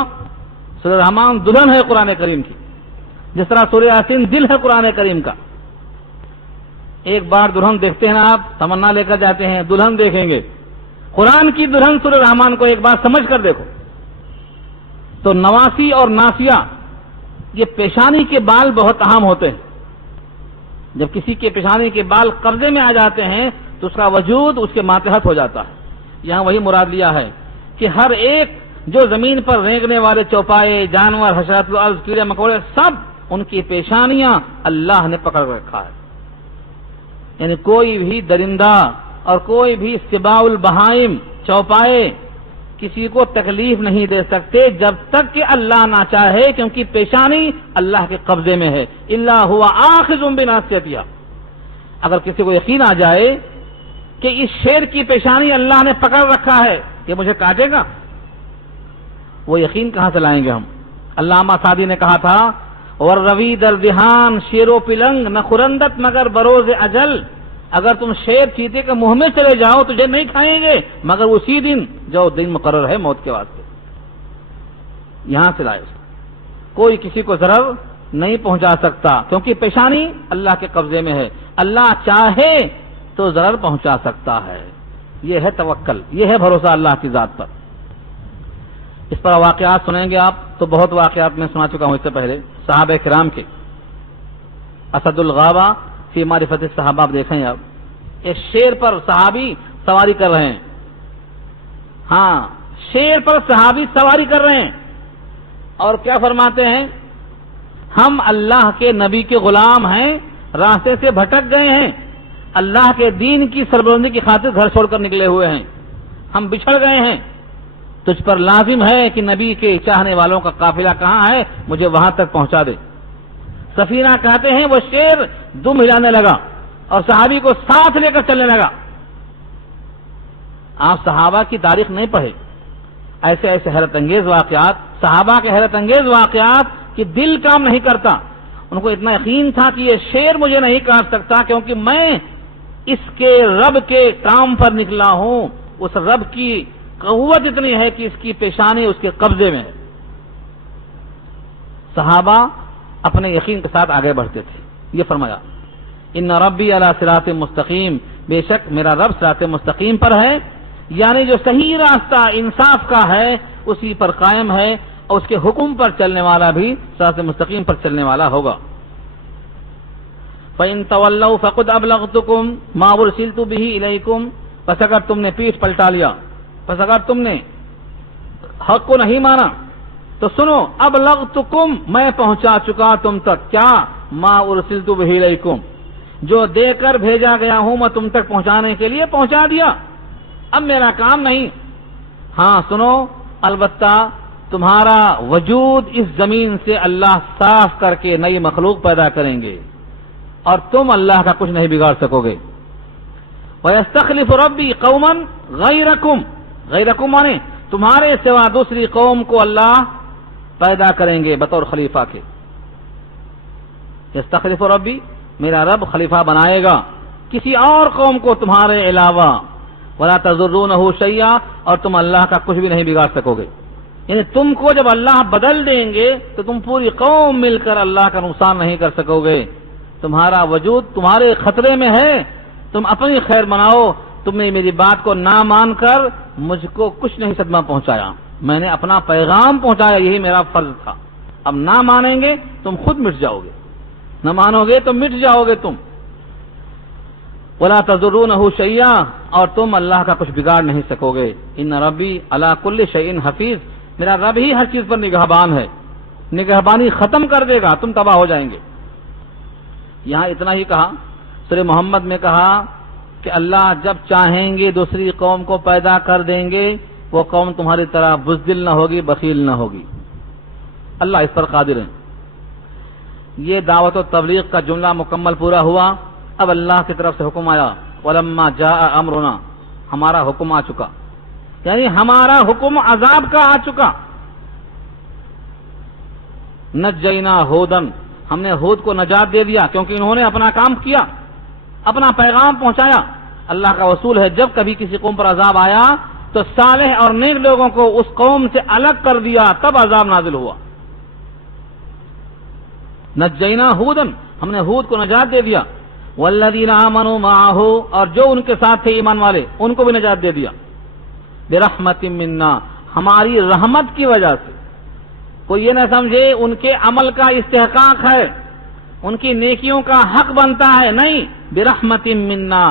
سورہ رحمان دلہن ہے قرآن کریم کی، جس طرح سورہ یاسین دل ہے قرآن کریم کا۔ ایک بار دلہن دیکھتے ہیں نا آپ، تمنا لے کر جاتے ہیں دلہن دیکھیں گے، قرآن کی دلہن سورہ رحمان کو ایک بار سمجھ کر دیکھو۔ تو نواسی اور ناسیہ یہ پیشانی کے بال بہت اہم ہوتے ہیں۔ جب کسی کے پیشانی کے بال قبضے میں آ جاتے ہیں تو اس کا وجود اس کے ماتحت ہو جاتا ہے۔ یہاں وہی مراد لیا ہے کہ ہر ایک جو زمین پر رینگنے والے چوپائے، جانور، حشرات الارض، کیڑے مکوڑے، سب ان کی پیشانیاں اللہ نے پکڑ رکھا ہے۔ یعنی کوئی بھی درندہ اور کوئی بھی سباع البہائم، چوپائے، کسی کو تکلیف نہیں دے سکتے جب تک کہ اللہ نہ چاہے، کیونکہ پیشانی اللہ کے قبضے میں ہے۔ الا هو آخذ بناصیتها، اگر کسی کو یقین آ جائے کہ اس شیر کی پیشانی اللہ نے پکڑ رکھا ہے کہ مجھے کاٹے گا، وہ یقین کہاں سے لائیں گے ہم؟ علامہ سعدی نے کہا تھا ور روی در دہان شیر و پلنگ نہ خرندت مگر بروز اجل، اگر تم شیر چیتے کے منہ میں چلے جاؤ تجھے نہیں کھائیں گے مگر اسی دن جو دن مقرر ہے موت کے واسطے. یہاں سے لائے کوئی کسی کو ضرر نہیں پہنچا سکتا کیونکہ پیشانی اللہ کے قبضے میں ہے. اللہ چاہے تو ضرر پہنچا سکتا ہے. یہ ہے توکل, یہ ہے بھروسہ اللہ کی ذات پر. اس پر واقعات سنیں گے آپ تو بہت واقعات میں سنا چکا ہوں اس سے پہلے صحابہ کرام کے. اسد الغابہ فی معرفت الصحابہ آپ دیکھیں آپ ایک شیر پر صحابی سواری کر رہے ہیں. ہاں شیر پر صحابی سواری کر رہے ہیں اور کیا فرماتے ہیں, ہم اللہ کے نبی کے غلام ہیں, راستے سے بھٹک گئے ہیں, اللہ کے دین کی سربلندی کی خاطر گھر چھوڑ کر نکلے ہوئے ہیں, ہم بچھڑ گئے ہیں, تجھ پر لازم ہے کہ نبی کے چاہنے والوں کا قافلہ کہاں ہے مجھے وہاں تک پہنچا دے. سفینہ کہتے ہیں وہ شیر دم ہلانے لگا اور صحابی کو ساتھ لے کر چلنے لگا. آپ صحابہ کی تاریخ نہیں پڑھے, ایسے ایسے حیرت انگیز واقعات, صحابہ کے حیرت انگیز واقعات کہ دل کام نہیں کرتا. ان کو اتنا یقین تھا کہ یہ شیر مجھے نہیں کاٹ سکتا کیونکہ میں اس کے رب کے کام پر نکلا ہوں. اس رب کی قوت اتنی ہے کہ اس کی پیشانی اس کے قبضے میں ہے. صحابہ اپنے یقین کے ساتھ آگے بڑھتے تھے. یہ فرمایا ان ربی علی صراط مستقیم, بے شک میرا رب صراط مستقیم پر ہے, یعنی جو صحیح راستہ انصاف کا ہے اسی پر قائم ہے اور اس کے حکم پر چلنے والا بھی صراط مستقیم پر چلنے والا ہوگا. فَإِن تَوَلَّوْا فَقُدْ أَبْلَغْتُكُمْ مَا أُرْسِلْتُ بِهِ إِلَيْكُمْ, پس اگر تم نے پیٹھ پلٹا لیا, پس اگر تم نے حق کو نہیں مانا تو سنو, ابلغتکم میں پہنچا چکا تم تک, کیا ما ارسلت بہ الیکم جو دے کر بھیجا گیا ہوں میں تم تک پہنچانے کے لیے پہنچا دیا, اب میرا کام نہیں. ہاں سنو, البتہ تمہارا وجود اس زمین سے اللہ صاف کر کے نئی مخلوق پیدا کریں گے اور تم اللہ کا کچھ نہیں بگاڑ سکو گے. وَيَسْتَخْلِفُ رَبِّي قَوْمًا غَيْرَكُمْ, غیرکم مانے تمہارے سوا دوسری قوم کو اللہ پیدا کریں گے بطور خلیفہ کے. یستخلف ربی, میرا رب خلیفہ بنائے گا کسی اور قوم کو تمہارے علاوہ. ولا تضرونہ شیئا, اور تم اللہ کا کچھ بھی نہیں بگاڑ سکو گے. یعنی تم کو جب اللہ بدل دیں گے تو تم پوری قوم مل کر اللہ کا نقصان نہیں کر سکو گے. تمہارا وجود تمہارے خطرے میں ہے, تم اپنی خیر مناؤ. تم نے میری بات کو نہ مان کر مجھ کو کچھ نہیں صدمہ پہنچایا, میں نے اپنا پیغام پہنچایا, یہی میرا فرض تھا. اب نہ مانیں گے تم خود مٹ جاؤ گے, نہ مانو گے تو مٹ جاؤ گے تم. ولا تضرونہ شیئا, اور تم اللہ کا کچھ بگاڑ نہیں سکو گے. ان ربی علی کل شیء حفیظ, میرا رب ہی ہر چیز پر نگہبان ہے, نگہبانی ختم کر دے گا, تم تباہ ہو جائیں گے. یہاں اتنا ہی کہا, سورہ محمد میں کہا کہ اللہ جب چاہیں گے دوسری قوم کو پیدا کر دیں گے, وہ قوم تمہاری طرح بزدل نہ ہوگی, بخیل نہ ہوگی. اللہ اس پر قادر ہے. یہ دعوت و تبلیغ کا جملہ مکمل پورا ہوا. اب اللہ کی طرف سے حکم آیا, وَلَمَّا جَاءَ أَمْرُنَا, ہمارا حکم آ چکا, یعنی ہمارا حکم عذاب کا آ چکا. نَجَّيْنَا هُودًا, ہم نے ہود کو نجات دے دیا کیونکہ انہوں نے اپنا کام کیا, اپنا پیغام پہنچایا. اللہ کا اصول ہے جب کبھی کسی قوم پر عذاب آیا تو صالح اور نیک لوگوں کو اس قوم سے الگ کر دیا, تب عذاب نازل ہوا. نجینا ہودن, ہم نے ہود کو نجات دے دیا. والذین آمنوا معه, اور جو ان کے ساتھ تھے ایمان والے ان کو بھی نجات دے دیا. برحمت منا, ہماری رحمت کی وجہ سے. کوئی یہ نہ سمجھے ان کے عمل کا استحقاق ہے, ان کی نیکیوں کا حق بنتا ہے, نہیں. برحمت منا,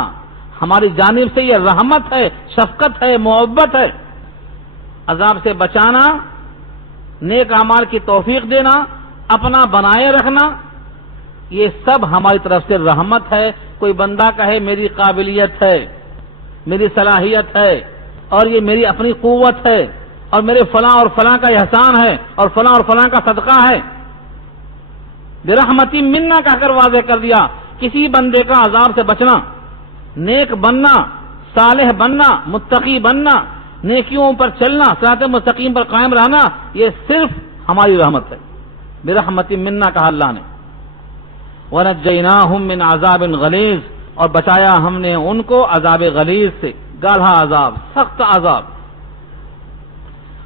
ہماری جانب سے یہ رحمت ہے, شفقت ہے, محبت ہے. عذاب سے بچانا, نیک اعمال کی توفیق دینا, اپنا بنائے رکھنا, یہ سب ہماری طرف سے رحمت ہے. کوئی بندہ کہے میری قابلیت ہے, میری صلاحیت ہے, اور یہ میری اپنی قوت ہے, اور میرے فلاں اور فلاں کا احسان ہے, اور فلاں اور فلاں کا صدقہ ہے. برحمتی منا کہہ کر واضح کر دیا. کسی بندے کا عذاب سے بچنا, نیک بننا, صالح بننا, متقی بننا, نیکیوں پر چلنا, صراط مستقیم پر قائم رہنا, یہ صرف ہماری رحمت ہے. برحمت منا کہا اللہ نے. وَنَجَّيْنَاهُمْ مِنْ عَذَابٍ غَلِيظٍ, اور بچایا ہم نے ان کو عذاب غلیظ سے، گاڑھا عذاب، سخت عذاب۔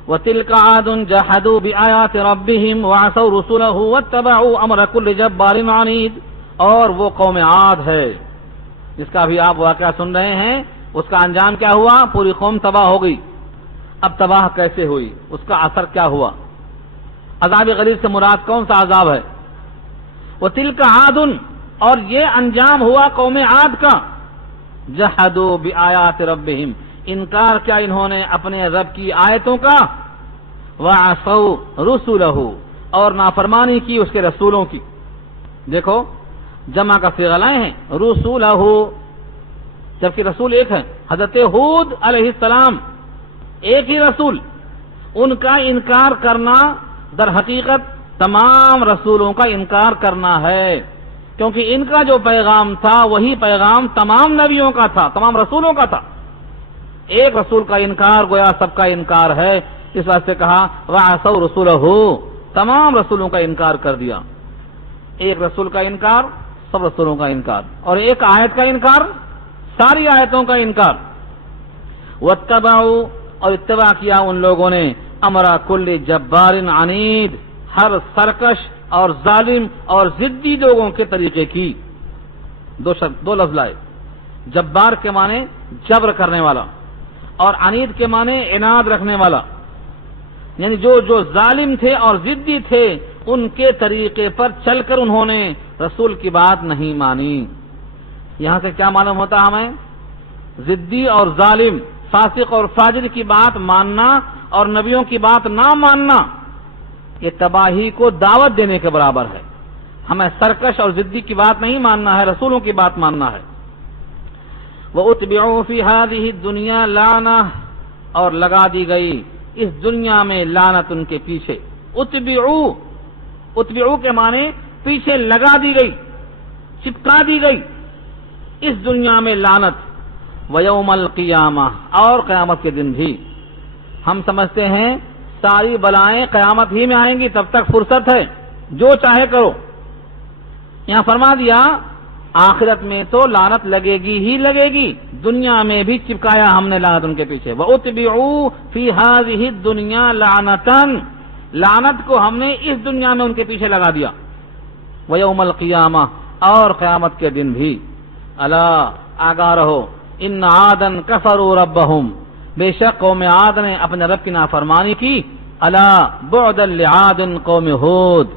وَتِلْكَ عَادٌ جَحَدُوا بِآيَاتِ رَبِّهِمْ وَعَصَوْا رُسُلَهُ وَاتَّبَعُوا أَمْرَ كُلِّ جَبَّارٍ عَنِيدٍ، اور وہ قوم عاد ہے جس کا بھی آپ واقعہ سن رہے ہیں، اس کا انجام کیا ہوا؟ پوری قوم تباہ ہو گئی۔ اب تباہ کیسے ہوئی؟ اس کا اثر کیا ہوا؟ عذاب غلیظ سے مراد کون سا عذاب ہے؟ وَتِلْكَ عَادٌ، اور یہ انجام ہوا قوم عاد کا، جحدوا بآیات ربہم، انکار کیا انہوں نے اپنے رب کی آیتوں کا، وعصوا رسلہ، اور نافرمانی کی اس کے رسولوں کی۔ دیکھو جمع کا صیغہ لائے ہیں، رسولہ، جبکہ رسول ایک ہے، حضرت ہود علیہ السلام ایک ہی رسول، ان کا انکار کرنا در حقیقت تمام رسولوں کا انکار کرنا ہے، کیونکہ ان کا جو پیغام تھا وہی پیغام تمام نبیوں کا تھا، تمام رسولوں کا تھا۔ ایک رسول کا انکار گویا سب کا انکار ہے، اس واسطے کہا وَعَصَوْا رُسُلَهُ، تمام رسولوں کا انکار کر دیا۔ ایک رسول کا انکار، سب رسولوں کا انکار، اور ایک آیت کا انکار، ساری آیتوں کا انکار۔ وَاتَّبَعُوا، اور اتباع کیا ان لوگوں نے امر کل جبار عنید، ہر سرکش اور ظالم اور ضدی لوگوں کے طریقے کی۔ دو لفظ لائے، جبار کے معنی جبر کرنے والا، اور عنید کے معنی عناد رکھنے والا، یعنی جو ظالم تھے اور ضدی تھے ان کے طریقے پر چل کر انہوں نے رسول کی بات نہیں مانی۔ یہاں سے کیا معلوم ہوتا ہمیں؟ ضدی اور ظالم، فاسق اور فاجر کی بات ماننا اور نبیوں کی بات نہ ماننا یہ تباہی کو دعوت دینے کے برابر ہے۔ ہمیں سرکش اور ضدی کی بات نہیں ماننا ہے، رسولوں کی بات ماننا ہے۔ وَأُتْبِعُوا فِي هَذِهِ الدُّنْيَا لَعْنَةً، اور لگا دی گئی اس دنیا میں لعنت ان کے پیچھے۔ اتبعو کے معنی پیچھے لگا دی گئی، چپکا دی گئی اس دنیا میں لعنت، وَيَوْمَ الْقِيَامَةِ، اور قیامت کے دن بھی۔ ہم سمجھتے ہیں ساری بلائیں قیامت ہی میں آئیں گی، تب تک فرصت ہے، جو چاہے کرو۔ یہاں فرما دیا آخرت میں تو لعنت لگے گی ہی لگے گی، دنیا میں بھی چپکایا ہم نے لعنت ان کے پیچھے۔ وَأُتْبِعُوا فِي هَذِهِ الدُّنْيَا لَعْنَةً، لعنت کو ہم نے اس دنیا میں ان کے پیچھے لگا دیا۔ وَيَوْمَ الْقِيَامَةِ، اور قیامت کے دن بھی۔ الا، آگاہ رہو، ان عادًا کفروا ربهم، بے شک قوم عاد نے اپنے رب کی نافرمانی کی۔ الا بعدا لعاد قوم ہود،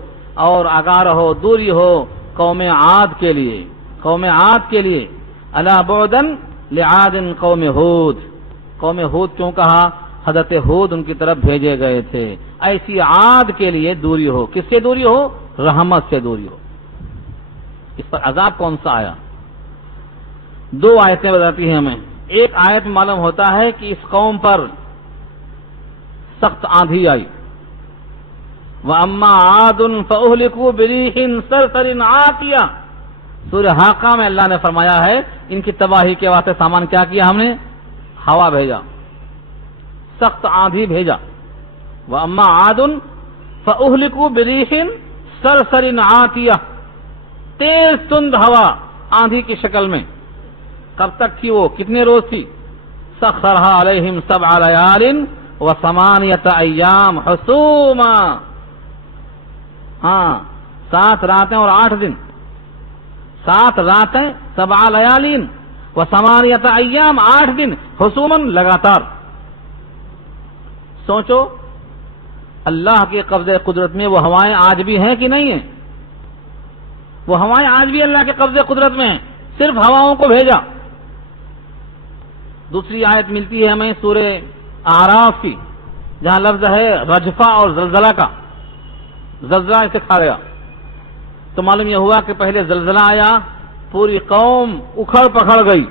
اور آگاہ رہو، دوری ہو قوم عاد کے لیے، قوم عاد کے لیے۔ الا بعدا لعاد قوم ہود، قوم ہود کیوں کہا؟ حضرت ہود ان کی طرف بھیجے گئے تھے۔ ایسی عاد کے لیے دوری ہو، کس سے دوری ہو؟ رحمت سے دوری ہو۔ اس پر عذاب کون سا آیا؟ دو آیتیں بتاتی ہیں ہمیں۔ ایک آیت معلوم ہوتا ہے کہ اس قوم پر سخت آندھی آئی۔ وَأَمَّا عَادٌ فَأُهْلِكُوا بِرِيحٍ صَرْصَرٍ عَاتِيَةٍ، سورہ حاقہ میں اللہ نے فرمایا ہے ان کی تباہی کے واسطے سامان کیا کیا ہم نے؟ ہوا بھیجا، سخت آندھی بھیجا۔ وَأَمَّا عَادٌ فَأُهْلِكُوا بِرِيحٍ صَرْصَرٍ عَاتِيَةٍ، تیز تند ہوا آندھی کی شکل میں۔ کب تک تھی وہ؟ کتنے روز تھی؟ سخرها علیہم 7 لیال و8 ایام حسوما، ہاں 7 راتیں اور 8 دن، 7 راتیں 7 لیال و8 ایام، 8 دن حسوماً لگاتار۔ سوچو اللہ کے قبضے قدرت میں وہ ہوائیں آج بھی ہیں کہ نہیں ہیں؟ وہ ہوائیں آج بھی اللہ کے قبضے قدرت میں ہیں، صرف ہواؤں کو بھیجا۔ دوسری آیت ملتی ہے ہمیں سورہ اعراف کی، جہاں لفظ ہے رجفہ اور زلزلہ کا، زلزلہ اسے کھا گیا۔ تو معلوم یہ ہوا کہ پہلے زلزلہ آیا، پوری قوم اکھڑ پکھڑ گئی،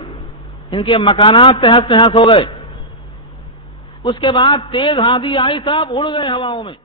ان کے مکانات تہس نہس ہو گئے۔ اس کے بعد تیز آندھی آئی، سب اڑ گئے ہواؤں میں۔